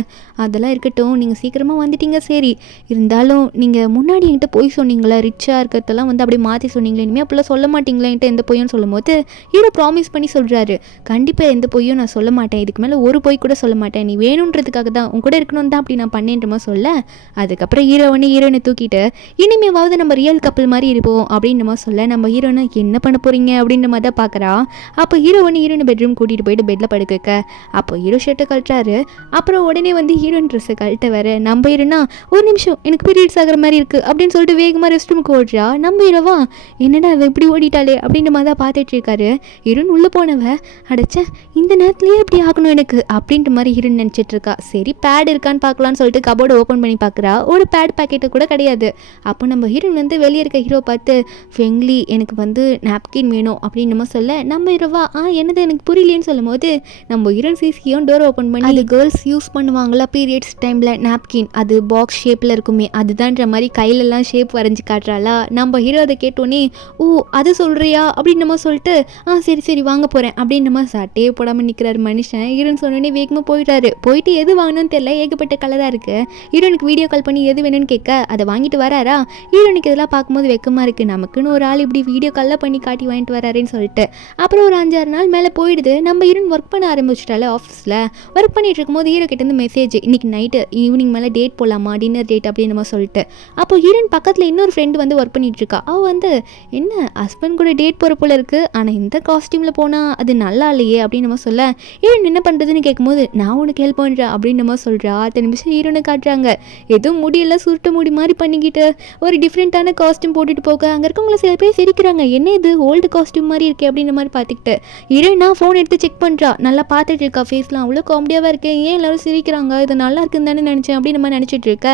அதெல்லாம் இருக்கட்டும், நீங்கள் சீக்கிரமாக வந்துட்டீங்க, சரி இருந்தாலும் நீங்கள் முன்னாடி என்கிட்ட போய் சொன்னீங்களா, ரிச்சாக இருக்கிறதெல்லாம் வந்து அப்படியே மாற்றி சொன்னீங்களே, இனிமேல் அப்படிலாம் சொல்ல மாட்டீங்களா என்கிட்ட எந்த பொய்யும் சொல்லும் போது ஹீரோ ப்ராமிஸ் பண்ணி சொல்கிறாரு, கண்டிப்பாக எந்த பொய்யும் நான் சொல்ல மாட்டேன், இதுக்கு மேலே ஒரு பொய் கூட சொல்ல மாட்டேன், நீ வேணுன்றதுக்காக தான் உன் கூட இருக்கணும் தான் அப்படி நான் பண்ணேன்றமா சொல்ல. அதுக்கப்புறம் ஹீரோயினை தூக்கிட்டு இனிமேவாவது நம்ம ரியல் கப்பல் மாதிரி இருப்போம் அப்படின்றமா சொல்ல, நம்ம ஹீரோனை என்ன பண்ண போகிறீங்க அப்படின்ற மாதிரி தான் பார்க்குறா. அப்போ ஹீரோயினை பெட்ரூம் கூட்டிகிட்டு போயிட்டு பெட்டில் படுக்க வைக்க, அப்போ ஹீரோ ஷர்ட்டை கழட்டுறாரு. அப்புறம் உடனே வந்து ஹீரோயின் ட்ரெஸ்ஸை கழட்ட வேற. நம்ம ஹீரோனா ஒரு நிமிஷம் எனக்கு பீரியட்ஸ் ஆகிற மாதிரி இருக்குது அப்படின்னு சொல்லிட்டு வேகமாக ரெஸ்ட் ரூமுக்கு ஓடுறா. நம்ம ஹீரோவா என்னடா அவ இப்படி ஓடிட்டாலே அப்படின்ற மாதிரி தான் பார்த்துட்டு இருக்காரு. ஹீரோயின் உள்ளே போனவ, அடைச்ச இந்த நேரத்துலேயே எப்படி ஆகணும் எனக்கு அப்படின்ற மாதிரி ஹீரோயின் நினச்சிட்டு இருக்கா. சரி பேட் இருக்கான்னு பார்க்கலான்னு சொல்லிட்டு கபோர்டு ஓப்பன் பண்ணி பார்க்குறா. ஒரு பேட் பேக்கெட்டு கூட கிடையாது. அப்போ நம்ம ஹீரோயின் வந்து வெளியே இருக்க ஹீரோ பார்த்து, ஃபெங்லி எனக்கு வந்து நாப்கின் வேணும் அப்படின்னு நம்ம சொல்ல, நம்ம ஹீரோவா என்னது எனக்கு புரியலேன்னு சொல்லும் போது நம்ம ஹீரோயின் சிசியும் டோர் ஓப்பன் பண்ணி, அது கேர்ள்ஸ் யூஸ் பண்ணுவாங்களா பீரியட்ஸ் டைமில் நாப்கின், அது பாக்ஸ் ஷேப்பில் இருக்குமே அதுதான்ற மாதிரி கையிலலாம் ஷேப் வரைஞ்சி காட்டுறாளா. நம்ம ஹீரோ அதை கேட்டோன்னே, ஓ அது சொல்கிறியா அப்படின்னு நம்ம சொல்லிட்டு, சரி சரி வாங்க போகிறேன் அப்படின்னு நம்ம சட்டையே போடாமல் நிற்கிறாரு மனுஷன். ஹீரோயின் சொன்னோடனே வேகமாக போயிட்டாரு. போயிட்டு எது வாங்கணும்னு தெரியல, ஏகப்பட்ட கலராக இருக்குது. ஹீரோனுக்கு வீடியோ கால் பண்ணி எது வேணும்னு கேட்க அதை வாங்கிட்டு வராரா. ஹீரோனுக்கு இதெல்லாம் பார்க்கும்போது வெக்கமாக இருக்குது, நமக்குன்னு ஒரு ஆள் இப்படி வீடியோ காலில் பண்ணி காட்டி வாங்கிட்டு வராருன்னு சொல்லிட்டு. அப்புறம் ஒரு 5-6 நாள் மேலே போயிடுது. நம்ம ஹீரோயின் ஒர்க் பண்ண ஆரம்பிச்சிட்டாலே ஆஃபீஸில். ஒர்க் பண்ணிட்டு இருக்கும்போது ஹீரோ கிட்டேருந்து மெசேஜ், இன்னைக்கு நைட்டு ஈவினிங் மேலே டேட் போகலாமா, டின்னர் டேட் அப்படின்னு நம்ம சொல்லிட்டு. அப்போ ஹீரோயின் பக்கத்தில் இன்னொரு ஃப்ரெண்டு வந்து ஒர்க் பண்ணிட்டு இருக்கா. அவள் வந்து என்ன ஹஸ்பண்ட் கூட டேட் போகிற போல இருக்குது, ஆனால் இந்த காஸ்டியூமில் போனால் அது நல்லா இல்லையே அப்படின்னு நம்ம சொல்ல, ஹீரோயின் என்ன பண்ணுறதுன்னு கேட்கும்போது, நான் உனக்கு ஹெல்ப் பண்ணுறேன் அப்படின்னு நம்ம சொல்கிறா. அடுத்த நிமிஷம் ஹீரோனை காட்டுறாங்க. எதுவும் முடியெல்லாம் சுருட்ட முடி மாதிரி பண்ணிக்கிட்டு ஒரு டிஃப்ரெண்ட்டான காஸ்டியூம் போட்டுட்டு போக, அங்கே இருக்கவங்கள சில பேர் சிரிக்கிறாங்க, என்ன இது ஓல்டு காஸ்டியூம் மாதிரி இருக்கே அப்படின்ற மாதிரி பார்த்துக்கிட்டு. ஹீரோயினா ஃபோன் எடுத்து செக் பண்ணுறா. நல்லா பார்த்துட்டு இருக்கா. ஃபேஸ்லாம் அவ்வளோ காமெடியாக இருக்கேன், ஏன் எல்லாரும் சிரிக்கிறாங்க, இது நல்லா இருக்குன்னு தானே நினச்சேன் அப்படின்னு நம்ம நினச்சிட்டு இருக்க.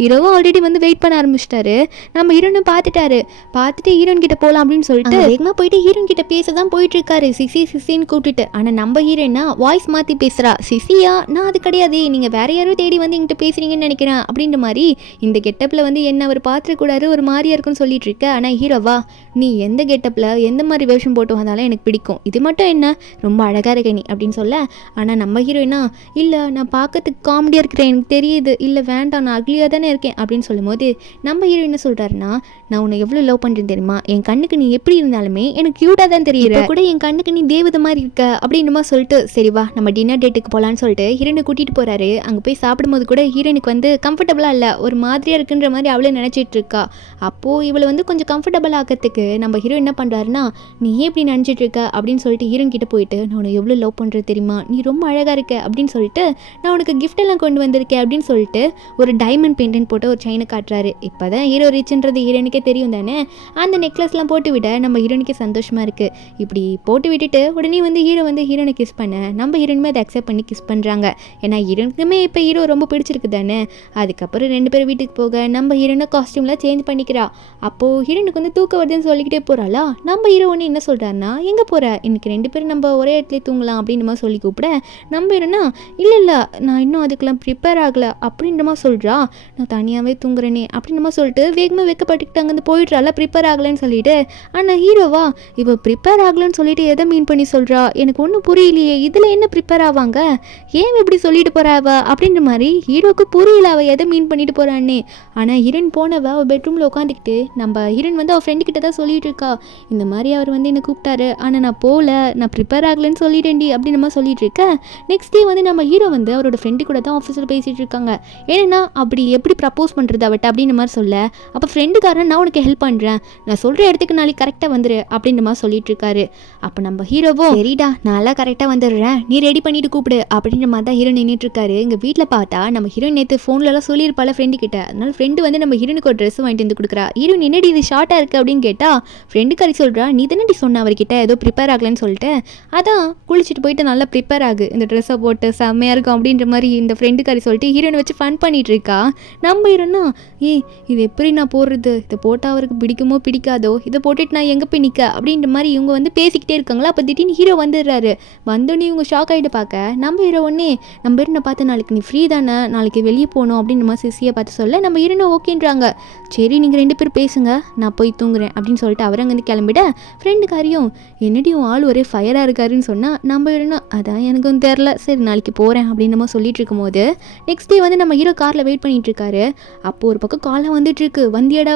ஹீரோவும் ஆல்ரெடி வந்து வெயிட் பண்ண ஆரம்பிச்சிட்டாரு. நம்ம ஹீரோனை பார்த்துட்டு ஹீரோயின் கிட்ட போகலாம் அப்படின்னு சொல்லிட்டு வேகமாக போயிட்டு ஹீரோயின் கிட்ட பேச தான் போயிட்டு இருக்காரு. சிசின்னு கூப்பிட்டுட்டு. ஆனால் நம்ம ஹீரோயினா வாய்ஸ் மாற்றி பேசுகிறா. சிசியா, நான் அது கிடையாது, நீங்கள் வேற யாரும் தேடி வந்து எங்கிட்ட பேசுறீங்கன்னு நினைக்கிறேன் அப்படின்ற மாதிரி. இந்த கெட்டப்பில் வந்து என்ன அவர் பார்த்துக்கூடாது, ஒரு மாதிரியா இருக்குன்னு சொல்லிட்டு இருக்க. ஆனால் ஹீரோவா, நீ எந்த கெட்டப்பில் எந்த மாதிரி வேஷம் போட்டு வந்தாலும் எனக்கு பிடிக்கும், இது மட்டும் என்ன ரொம்ப அழகாக இருக்க நீ அப்படின்னு சொல்ல. ஆனால் நம்ம ஹீரோயினா, இல்லை நான் பார்க்கறதுக்கு காமெடியாக இருக்கிறேன் எனக்கு தெரியுது, இல்லை வேண்டாம் நான் அக்லியாக தானே இருக்கேன் அப்படின்னு சொல்லும்போது நம்ம ஹீரோ என்ன சொல்கிறாருன்னா, நான் உன்னை எவ்வளோ லவ் பண்ணுறேன் தெரியுமா, என் கண்ணுக்கு நீ எப்படி இருந்தாலுமே எனக்கு க்யூட்டாக தான் தெரியுற, கூட என் கண்ணுக்கு நீ தேவதை மாதிரி இருக்க அப்படின்னுமா சொல்லிட்டு, சரிவா நம்ம டின்னர் டேட்டுக்கு போகலான்னு சொல்லிட்டு ஹீரோனை கூட்டிகிட்டு போகிறாரு. அங்கே போய் சாப்பிடும்போது கூட ஹீரோனுக்கு வந்து கம்ஃபர்டபுளாக இல்லை, ஒரு மாதிரியாக இருக்குன்ற மாதிரி அவளே நினச்சிட்டு இருக்கா. அப்போது இவளை வந்து கொஞ்சம் கம்ஃபர்டபுள் ஆகிறதுக்கு நம்ம ஹீரோ என்ன பண்ணுறாருன்னா, நீ ஏன் இப்படி நினச்சிட்டு இருக்க அப்படின்னு சொல்லிட்டு ஹீரோன் கிட்ட போயிட்டு, நான் உன்னை எவ்வளோ லவ் பண்ணுறது தெரியுமா, நீ ரொம்ப அழகாக இருக்க அப்படின்னு சொல்லிட்டு, நான் உனக்கு கிஃப்ட் எல்லாம் கொண்டு வந்திருக்கேன் அப்படின்னு சொல்லிட்டு ஒரு டைமண்ட் பெயிண்ட் போட்டு ஒரு செயினை காட்டுறாரு. இப்போ தான் ஹீரோ ரிச்சுன்றது ஹீரோனுக்கே தெரியும் தானே. அந்த நெக்லஸ்லாம் போட்டு விட நம்ம ஹீரோனுக்கே சந்தோஷமாக இருக்குது. இப்படி போட்டு விட்டுட்டு உடனே வந்து ஹீரோ வந்து ஹீரோனை கிஸ் பண்ண, நம்ம ஹீரோனுமே அதை அக்செப்ட் பண்ணி கிஸ் பண்ணுறாங்க. ஏன்னா ஹீரோனுக்குமே இப்போ ஹீரோ ரொம்ப பிடிச்சிருக்கு தானே. அதுக்கப்புறம் 2 பேரும் வீட்டுக்கு போக நம்ம ஹீரோனை காஸ்டியூம்லாம் சேஞ்ச் பண்ணிக்கிறா. அப்போது ஹீரோனுக்கு வந்து தூக்க வருதுன்னு சொல்லிக்கிட்டே போகிறாளா. நம்ம ஹீரோ ஒன்று என்ன சொல்கிறாருன்னா, எங்கே போகிற, இன்னைக்கு 2 பேரும் நம்ம ஒரே இடத்துல தூங்கலாம் அப்படின்னு நம்ம சொல்லி கூப்பிட, நம்ம ஹீரோனா இல்லை நான் இன்னும் அதுக்கெல்லாம் ப்ரிப்பேர் ஆகலை அப்படின்றமா சொல்கிறா. நான் தனியாகவே தூங்குறேனே அப்படின்றமா சொல்லிட்டு வேகமாக வைக்கப்பட்டுக்கிட்டு அங்கேருந்து போயிடுறாள் ப்ரிப்பேர் ஆகலைன்னு சொல்லிட்டு. ஆனால் ஹீரோவா, இவ ப்ரிப்பேர் ஆகலைன்னு சொல்லிட்டு எதை மீன் பண்ணி சொல்கிறா, எனக்கு ஒன்றும் புரியலையே, இதில் என்ன ப்ரிப்பேர் ஆவாங்க, ஏன் இப்படி சொல்லிட்டு போகிறாவ அப்படின்ற மாதிரி ஹீரோவுக்கு புரியல அவள் எதை மீன் பண்ணிட்டு போகிறான்னே. ஆனால் ஹீரோயின் போனவ அவள் பெட்ரூமில் உட்காந்துக்கிட்டு நம்ம ஹீரோயின் வந்து அவள் ஃப்ரெண்டுக்கிட்ட தான் சொல்லிட்டு இருக்கா, இந்த மாதிரி அவர் வந்து என்னை கூப்பிட்டாரு, ஆனால் நான் போகல, நான் ப்ரிப்பேர் ஆகலைன்னு சொல்லிட்டேன்டி அப்படின்னு நம்ம சொல்லிட்டு இருக்கேன். நெக்ஸ்ட் டே வந்து நம்ம ஹீரோ வந்து அவரோட ஃப்ரெண்டு கூட தான் ஆஃபீஸில் பேசிகிட்டு இருக்காங்க. ஏன்னா அப்படி எப்படி ப்ரப்போஸ் பண்ணுறது அவட்ட அப்படின்ற மாதிரி சொல்ல, அப்போ ஃப்ரெண்டுக்காரன் நான் உனக்கு ஹெல்ப் பண்ணுறேன், நான் சொல்கிற இடத்துக்கு நாளைக்கு கரெக்டாக வந்துரு அப்படின்ற மாதிரி சொல்லிட்டு இருக்காரு. அப்போ நம்ம ஹீரோவோ, சரிடா நான்லாம் கரெக்டாக வந்துடுறேன், நீ ரெடி பண்ணிட்டு கூப்பிடு அப்படின்ற மாதிரி தான் ஹீரோ நின்றுட்டு இருக்காரு. எங்கள் வீட்டில் பார்த்தா நம்ம ஹீரோயின் நேற்று ஃபோன்லலாம் சொல்லியிருப்பாள் ஃப்ரெண்டு கிட்ட. அதனால ஃப்ரெண்டு வந்து நம்ம ஹீரோனுக்கு ஒரு ட்ரெஸ் வாங்கிட்டு வந்து கொடுக்குறா. ஹீரோயின் என்னடி இது ஷார்ட்டாக இருக்குது அப்படின்னு கேட்டால் ஃப்ரெண்டுக்காரி சொல்கிறா, நீ தானடி சொன்ன அவர்கிட்ட ஏதோ ப்ரிப்பேர் ஆகலன்னு சொல்லிட்டு, அதான் குளிச்சுட்டு போயிட்டு நல்லா ப்ரிப்பேர் ஆகு, இந்த ட்ரெஸ்ஸை போட்டு செம்மையாக இருக்கும் அப்படின்ற மாதிரி இந்த ஃப்ரெண்டுக்காரி சொல்லிட்டு ஹீரோனை வச்சு ஃபன் பண்ணிட்டு இருக்கா. நம்ம ஹீரோனா, இது இது எப்படி நான் போடுறது, இதை போட்டால் அவருக்கு பிடிக்குமோ பிடிக்காதோ, இதை போட்டுட்டு நான் எங்கே போய் நிற்க அப்படின்ற மாதிரி இவங்க வந்து பேசிக்கிட்டே இருக்காங்களா. அப்போ திடீர்னு ஹீரோ வந்துடுறாரு. வந்தோடனே இவங்க ஷாக் ஆகிட்டு பார்க்க நம்ம ஹீரோ ஒன்னே நம்ம ஹீரோனை பார்த்து நாளைக்கு நீ ஃப்ரீ தானே, நாளைக்கு வெளியே போகணும் அப்படின்ற மாதிரி சிசியை பார்த்து சொல்ல நம்ம ஹீரோனை ஓகேன்றாங்க. சரி நீங்கள் 2 பேரும் பேசுங்க, நான் போய் தூங்குறேன் அப்படின்னு சொல்லிட்டு அவர் அங்கேருந்து கிளம்பிட ஃப்ரெண்டுக்காரியும் என்னடி உன் ஆள் ஒரே ஃபயராக இருக்காருன்னு சொன்னால் நம்ம ஹீரோனா அதான் எனக்கும் தெரில, சரி நாளைக்கு போகிறேன் அப்படின்னு நம்ம சொல்லிட்டு இருக்கும்போது நெக்ஸ்ட் டே வந்து நம்ம ஹீரோ காரில் வெயிட் பண்ணிட்டு இருக்காரு. அப்போது ஒரு பக்கம் காலம் வந்துட்டுருக்கு, வந்தியடா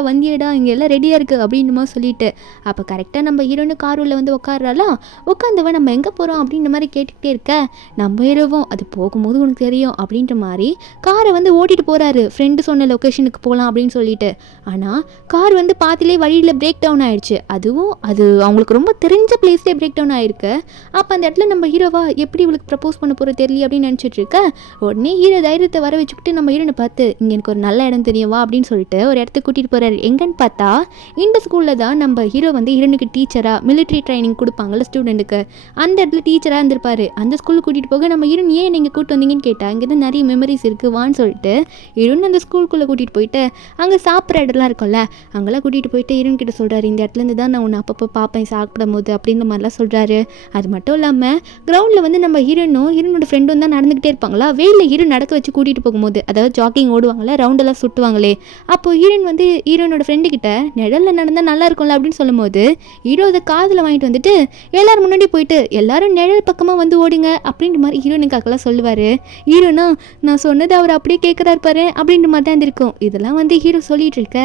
இங்கே எல்லாம் ரெடியாக இருக்குது அப்படின்னு சொல்லிட்டு அப்போ கரெக்டாக நம்ம ஹீரோனு கார் உள்ள வந்து உட்காடுறாலாம். உட்காந்தவன் நம்ம எங்கே போகிறோம் அப்படின்ற மாதிரி கேட்டுக்கிட்டே இருக்க நம்ம ஹீரோவும் அது போகும்போது உனக்கு தெரியும் அப்படின்ற மாதிரி காரை வந்து ஓட்டிட்டு போகிறாரு. ஃப்ரெண்டு சொன்ன லொக்கேஷனுக்கு போகலாம் அப்படின்னு சொல்லிட்டு. ஆனால் கார் வந்து பாத்திலே வழியில் பிரேக் டவுன் ஆயிடுச்சு. அதுவும் அது அவங்களுக்கு ரொம்ப தெரிஞ்ச பிளேஸ்லேயே பிரேக் டவுன் ஆயிருக்கு. அப்போ அந்த இடத்துல நம்ம ஹீரோவா எப்படி இவளுக்கு ப்ரப்போஸ் பண்ண போகிற தெரியல அப்படின்னு நினச்சிட்டு இருக்க உடனே ஹீரோ தைரியத்தை வர வச்சுக்கிட்டு நம்ம ஹீரோனை பார்த்து இங்கே எனக்கு ஒரு நல்ல இடம் தெரியுமா அப்படின்னு சொல்லிட்டு ஒரு இடத்துக்கு கூட்டிகிட்டு போகிறாரு. எங்கன்னு பார்த்தா இந்த ஸ்கூலில் தான் நம்ம ஹீரோ வந்து ஹீரோனுக்கு டீச்சராக மிலிட்ரி ட்ரைனிங் கொடுப்பாங்கள்ல ஸ்டூடெண்ட்டுக்கு, அந்த இடத்துல டீச்சராக இருந்திருப்பாரு. அந்த ஸ்கூலுக்கு கூட்டிகிட்டு போக நம்ம ஹீரோன் ஏன் நீங்கள் கூப்பிட்டு வந்தீங்கன்னு கேட்டால் இங்கே தான் நிறைய மெமரிஸ் இருக்குது வான்னு சொல்லிட்டு ஹீரோன் அந்த ஸ்கூலுக்குள்ளே கூட்டிகிட்டு போயிட்டு அங்கே சாப்பிட்ற இடம்லாம் இருக்கும்ல அங்கெல்லாம் கூட்டிகிட்டு போயிட்டு ஹீரோன் கிட்ட சொல்கிறாரு இந்த இடத்துலேருந்து தான் நான் உன்னை அப்பப்போ பார்ப்பேன் சாப்பிடும் போது அப்படின்ற மாதிரிலாம் சொல்கிறாரு. அது மட்டும் இல்லாமல் கிரவுண்டில் வந்து நம்ம ஹீரோனோட ஃப்ரெண்டும் தான் நடந்துக்கிட்டே இருப்பாங்களா. வெயிலில் ஹீரோ நடக்க வச்சு கூட்டிகிட்டு போகும்போது அதாவது ஜாக்கிங் ஓடுவாங்களே ரவுண்டெல்லாம் சுட்டுவாங்களே அப்போது ஹீரோன் வந்து ஹீரோனோட ஃப்ரெண்டு கிட்ட நிழலில் நடந்தால் நல்லா இருக்கும்ல அப்படின்னு சொல்லும்போது ஹீரோ அதை காதில் வாங்கிட்டு வந்துட்டு எல்லாரும் முன்னாடி போயிட்டு எல்லாரும் நிழல் பக்கமாக வந்து ஓடுங்க அப்படின்ற மாதிரி ஹீரோனுக்காக்கெல்லாம் சொல்லுவார். ஹீரோனா நான் சொன்னது அவர் அப்படியே கேட்குறாரு பாரு அப்படின்ற மாதிரி தான் இருக்கும். இதெல்லாம் வந்து ஹீரோ சொல்லிட்டு இருக்க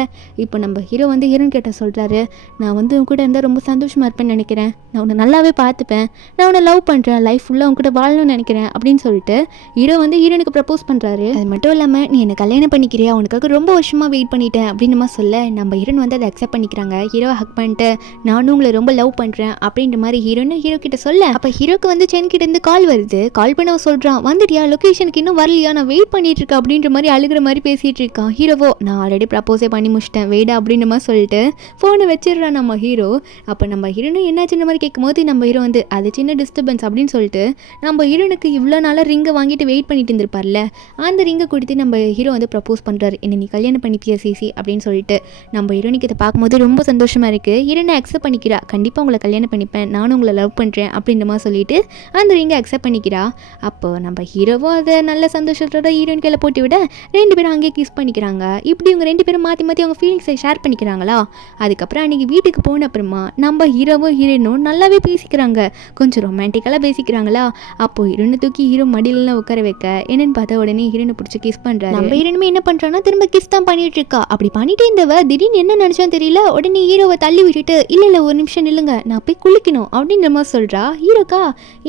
இப்போ நம்ம ஹீரோ வந்து ஹீரோன் கிட்ட சொல்கிறாரு நான் வந்து உன் கூட இருந்தால் ரொம்ப சந்தோஷமாக இருப்பேன்னு நினைக்கிறேன், நான் உன்னை நல்லாவே பார்த்துப்பேன், நான் உன்னை லவ் பண்ணுறேன், லைஃப் ஃபுல்லாக உன் கூட வாழணும்னு நினைக்கிறேன் அப்படின்னு சொல்லிட்டு ஹீரோ வந்து ஹீரோனுக்கு ப்ரப்போஸ் பண்ணுறாரு. அது மட்டும் இல்லாமல் நீ என்னை கல்யாணம் பண்ணிக்கிறியா, உனக்காக ரொம்ப வருஷமாக வெயிட் பண்ணிட்டேன் அப்படின்னு சொல்ல நம்ம ஹீரோன் வந்து அதை அக்செப்ட் பண்ணிக்கிறாங்க. ஹீரோவை ஹக் பண்ணிட்டு நானும் உங்களை ரொம்ப லவ் பண்ணுறேன் அப்படின்ற மாதிரி ஹீரோன்னு ஹீரோ கிட்ட சொல்ல அப்போ ஹீரோக்கு வந்து சென் கிட்ட இருந்து கால் வருது. கால் பண்ண சொல்கிறான் வந்துட்டியா, லொக்கேஷனுக்கு இன்னும் வரலையா, நான் வெயிட் பண்ணிட்டு இருக்கேன் அப்படின்ற மாதிரி அழுகிற மாதிரி பேசிகிட்டு இருக்கான். ஹீரோவோ நான் ஆல்ரெடி ப்ரப்போஸே பண்ணி முடிச்சிட்டேன் வெயிடா அப்படின்ற மாதிரி சொல்லிட்டு ஃபோனை வச்சிடுறான் நம்ம ஹீரோ. அப்போ நம்ம ஹீரோனும் என்னாச்சுன்ற மாதிரி கேட்கும்போது நம்ம ஹீரோ வந்து அது சின்ன டிஸ்டர்பன்ஸ் அப்படின்னு சொல்லிட்டு நம்ம ஹீரோனுக்கு இவ்வளோ நாளாக ரிங்கை வாங்கிட்டு வெயிட் பண்ணிட்டு இருந்திருப்பார்ல அந்த ரிங்கை கொடுத்து நம்ம ஹீரோ வந்து ப்ரப்போஸ் பண்ணுறாரு. என்ன நீ கல்யாணம் பண்ணிப்பியா சிசி அப்படின்னு சொல்லிட்டு நம்ம ஹீரோனுக்கு இதை பார்க்கும்போது ரொம்ப சந்தோஷமாக இருக்குது. ஹீரோனை அக்செப்ட் பண்ணிக்கிறா, கண்டிப்பாக உங்களை கல்யாணம் பண்ணிப்பேன், நானும் உங்களை லவ் பண்ணுறேன் அப்படின்ற மாதிரி சொல்லிட்டு அந்த ரிங்கை அக்செப்ட் பண்ணிக்கிறா. அப்போ நம்ம ஹீரோவும் அதை நல்ல சந்தோஷத்தோட ஹீரோயின் கையில் போட்டு விட 2 பேரும் அங்கேயே கிஸ் பண்ணிக்கிறாங்க. இப்படி இவங்க 2 பேரும் மாற்றி மாற்றி அவங்க ஃபீலிங்ஸை ஷேர் பண்ணிக்கிறாங்களா. அதுக்கப்புறம் அன்றைக்கி வீட்டுக்கு போன அப்புறமா நம்ம ஹீரோவும் ஹீரோயினும் நல்லாவே பேசிக்கிறாங்க, கொஞ்சம் ரொமான்டிக்கலாக பேசிக்கிறாங்களா. அப்போது ஹீரோனை தூக்கி ஹீரோ மடியிலலாம் உட்கார வைக்க என்னென்னு பார்த்தா உடனே ஹீரோனை பிடிச்சி கிஸ் பண்ணுறாரு. நம்ம ஹீரோனுமே என்ன பண்ணுறான்னா திரும்ப கிஸ் தான் பண்ணிட்டு இருக்கா. அப்படி பண்ணிட்டு இருந்தவ திடீர்னு என்ன நினச்சோன்னு தெரியல உடனே ஹீரோவை தள்ளி விட்டுட்டு இல்லை ஒரு நிமிஷம் நில்லுங்க நான் போய் குளிக்கணும் அப்படின்ற மாதிரி சொல்கிறா. ஹீரோக்கா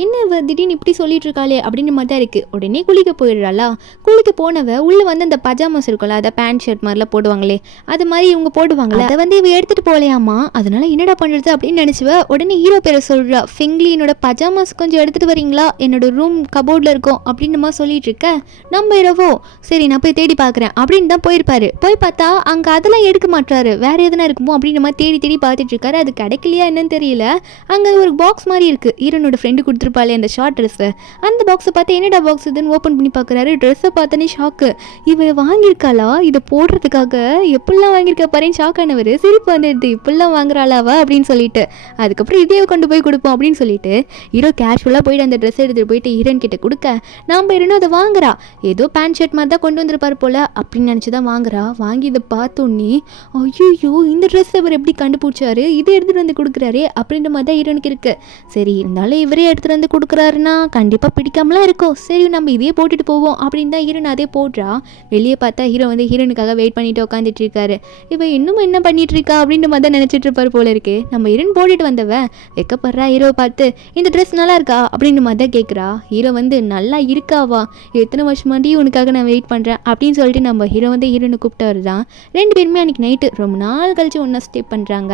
என்ன திடீர்னு இப்படி சொல்லிட்டு இருக்காளே அப்படின்ற மாதிரி தான் இருக்குது. உடனே குளிக்க போயிடுறாளா. குளிக்க போனவ உள்ளே வந்து அந்த பஜாமாஸ் இருக்கும்ல அதை பேண்ட் ஷர்ட் மாதிரிலாம் போடுவாங்களே அது மாதிரி இவங்க போடுவாங்களே அதை வந்து இவ எடுத்துகிட்டு போகலையாமா. அதனால என்னடா பண்ணுறது அப்படின்னு நினச்சிவ உடனே ஹீரோ பேரை சொல்கிறா. ஃபிங்லி என்னோட பஜாமாஸ் கொஞ்சம் எடுத்துகிட்டு வரீங்களா, என்னோட ரூம் கபோர்டில் இருக்கும் அப்படின்ற மாதிரி சொல்லிட்டு இருக்க நம்ம ஹீரோவோ சரி நான் போய் தேடி பார்க்குறேன் அப்படின்னு தான் போயிருப்பாரு. போய் பார்த்தா அங்கே அதெல்லாம் எடுக்க மாட்டாரு, வேற எதுனா இருக்குமோ அப்படின்ற மாதிரி தேடி பார்த்துட்டு இருக்காரு. அது கிடைக்கலையா என்னன்னு தெரியல. அங்கே ஒரு பாக்ஸ் மாதிரி இருக்குது, ஹீரோனோட ஃப்ரெண்டு கொடுத்துருப்பாளே அந்த ஷார்ட் ட்ரெஸ்ஸு, அந்த பாக்ஸை பார்த்து என்னடா பாக்ஸ் இதுன்னு ஓப்பன் பண்ணி பார்க்குறாரு. ட்ரெஸ்ஸை பார்த்தோன்னே ஷாக்கு, இவன் வாங்கியிருக்காளா இதை போடுறதுக்காக, எப்படிலாம் வாங்கியிருக்கா பாருன்னு ஷாக் ஆனவர். சிரிப்பு வந்துடுது, இப்படிலாம் வாங்குறாளாவா அப்படின்னு சொல்லிட்டு. அதுக்கப்புறம் இதே கொண்டு போய் கொடுப்போம் அப்படின்னு சொல்லிட்டு ஹீரோ கேஷுவலாக போயிட்டு அந்த ட்ரெஸ் எடுத்துகிட்டு போயிட்டு ஹீரோன் கிட்ட கொடுக்க நம்ம ஹீரோனும் அதை வாங்குறா. ஏதோ பேண்ட் ஷர்ட் மாதிரி தான் கொண்டு வந்திருப்பார் போல் அப்படின்னு நினச்சி தான் வாங்குறா. வாங்கி இதை பார்த்தோன்னே ஐயோ இந்த ட்ரெஸ் அவர் எப்படி கண்டுபிடிச்சாரு, இதை எடுத்துகிட்டு வந்து கொடுக்குறாரு அப்படின்ற மாதிரி தான் ஹீரோனுக்கு இருக்குது. சரி இருந்தாலும் இவரே எடுத்துகிட்டு வந்து கொடுக்குறாருன்னா கண்டிப்பாக பிடிக்காமலாம் இருக்கும், சரி நம்ம இதே போட்டுட்டு போவோம் அப்படின்னு தான் ஹீரோன் அதே போடுறா. வெளியே பார்த்தா ஹீரோ வந்து ஹீரோனுக்காக வெயிட் பண்ணிட்டு உட்காந்துட்டு இருக்காரு. இவன் இன்னும் என்ன பண்ணிட்டு இருக்கா அப்படின்ற மாதிரி தான் நினச்சிட்டு இருப்பார் போல இருக்கு. நம்ம ஹீரோன் போட்டுட்டு வந்தவன் வைக்கப்படுறா. ஹீரோ பார்த்து இந்த ட்ரெஸ் நல்லா இருக்கா அப்படின்ற மாதிரி தான் கேட்குறா. ஹீரோ வந்து நல்லா இருக்காவா, எத்தனை வருஷமாண்டி உனக்காக நான் வெயிட் பண்ணுறேன் அப்படின்னு சொல்லிட்டு நம்ம ஹீரோ வந்து ஹீரோனை கூப்பிட்டு தான் 2 பேருமே அன்றைக்கி நைட்டு ரொம்ப நாள் கழிச்சு ஒன்றா ஸ்டே பண்ணுறாங்க.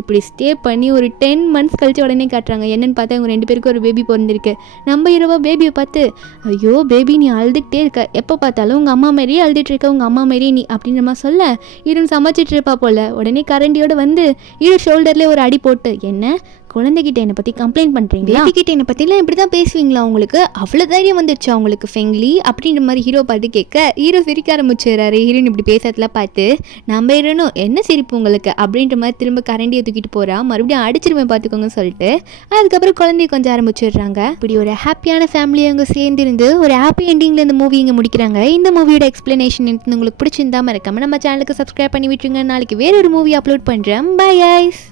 இப்படி ஸ்டே பண்ணி ஒரு 10 months கழிச்சு உடனே காட்டுறாங்க. என்னென்னு பார்த்தா இவங்க 2 பேருக்கு ஒரு பேபி பிறந்திருக்கு. நம்ம ஹீரோவா பேபியை பார்த்து ஐயோ பேபி நீ அழுதுகிட்டே இருக்க, எப்போ பார்த்தாலும் உங்கள் அம்மா மாரியே அழுதுட்டு இருக்க, உங்கள் அம்மா மாரியே நீ அப்படின்ற மாதிரி சொல்ல ஹீரோன் சமைச்சிட்டு இருப்பா போல். உடனே கரண்டியோடு வந்து ஹீரோ ஷோல்டர்லேயே ஒரு அடி போட்டு என்ன குழந்தைகிட்ட என்னை பற்றி கம்ப்ளைண்ட் பண்ணுறீங்களா? கிட்ட என்னை பற்றிலாம் இப்படி தான் பேசுவீங்களா? உங்களுக்கு அவ்வளோ தைரியம் வந்துடுச்சு அவங்களுக்கு ஃபெங்லி அப்படின்ற மாதிரி ஹீரோ பார்த்து கேட்க ஹீரோ சிரிக்க ஆரம்பிச்சிடுறாரு. ஹீரோயின் இப்படி பேசுறதுலாம் பார்த்து நம்ம ஹீரோனும் என்ன சிரிப்பு உங்களுக்கு அப்படின்ற மாதிரி திரும்ப கரண்டியை தூக்கிட்டு போகிறா. மறுபடியும் அடிச்சிருவேன் பார்த்துக்கோங்கன்னு சொல்லிட்டு அதுக்கப்புறம் குழந்தைய கொஞ்சம் ஆரம்பிச்சிடுறாங்க. இப்படி ஒரு ஹாப்பியான ஃபேமிலி அவங்க சேர்ந்துருந்து ஒரு ஹாப்பி எண்டிங்கில் இந்த மூவி இங்கே முடிக்கிறாங்க. இந்த மூவியோட எக்ஸ்பிளனேஷன் உங்களுக்கு பிடிச்சிருந்தா மறக்காம நம்ம சேனலுக்கு சப்ஸ்கிரைப் பண்ணி விட்டுருங்க. நாளைக்கு வேற ஒரு மூவி அப்லோட் பண்ணுறேன். Bye guys.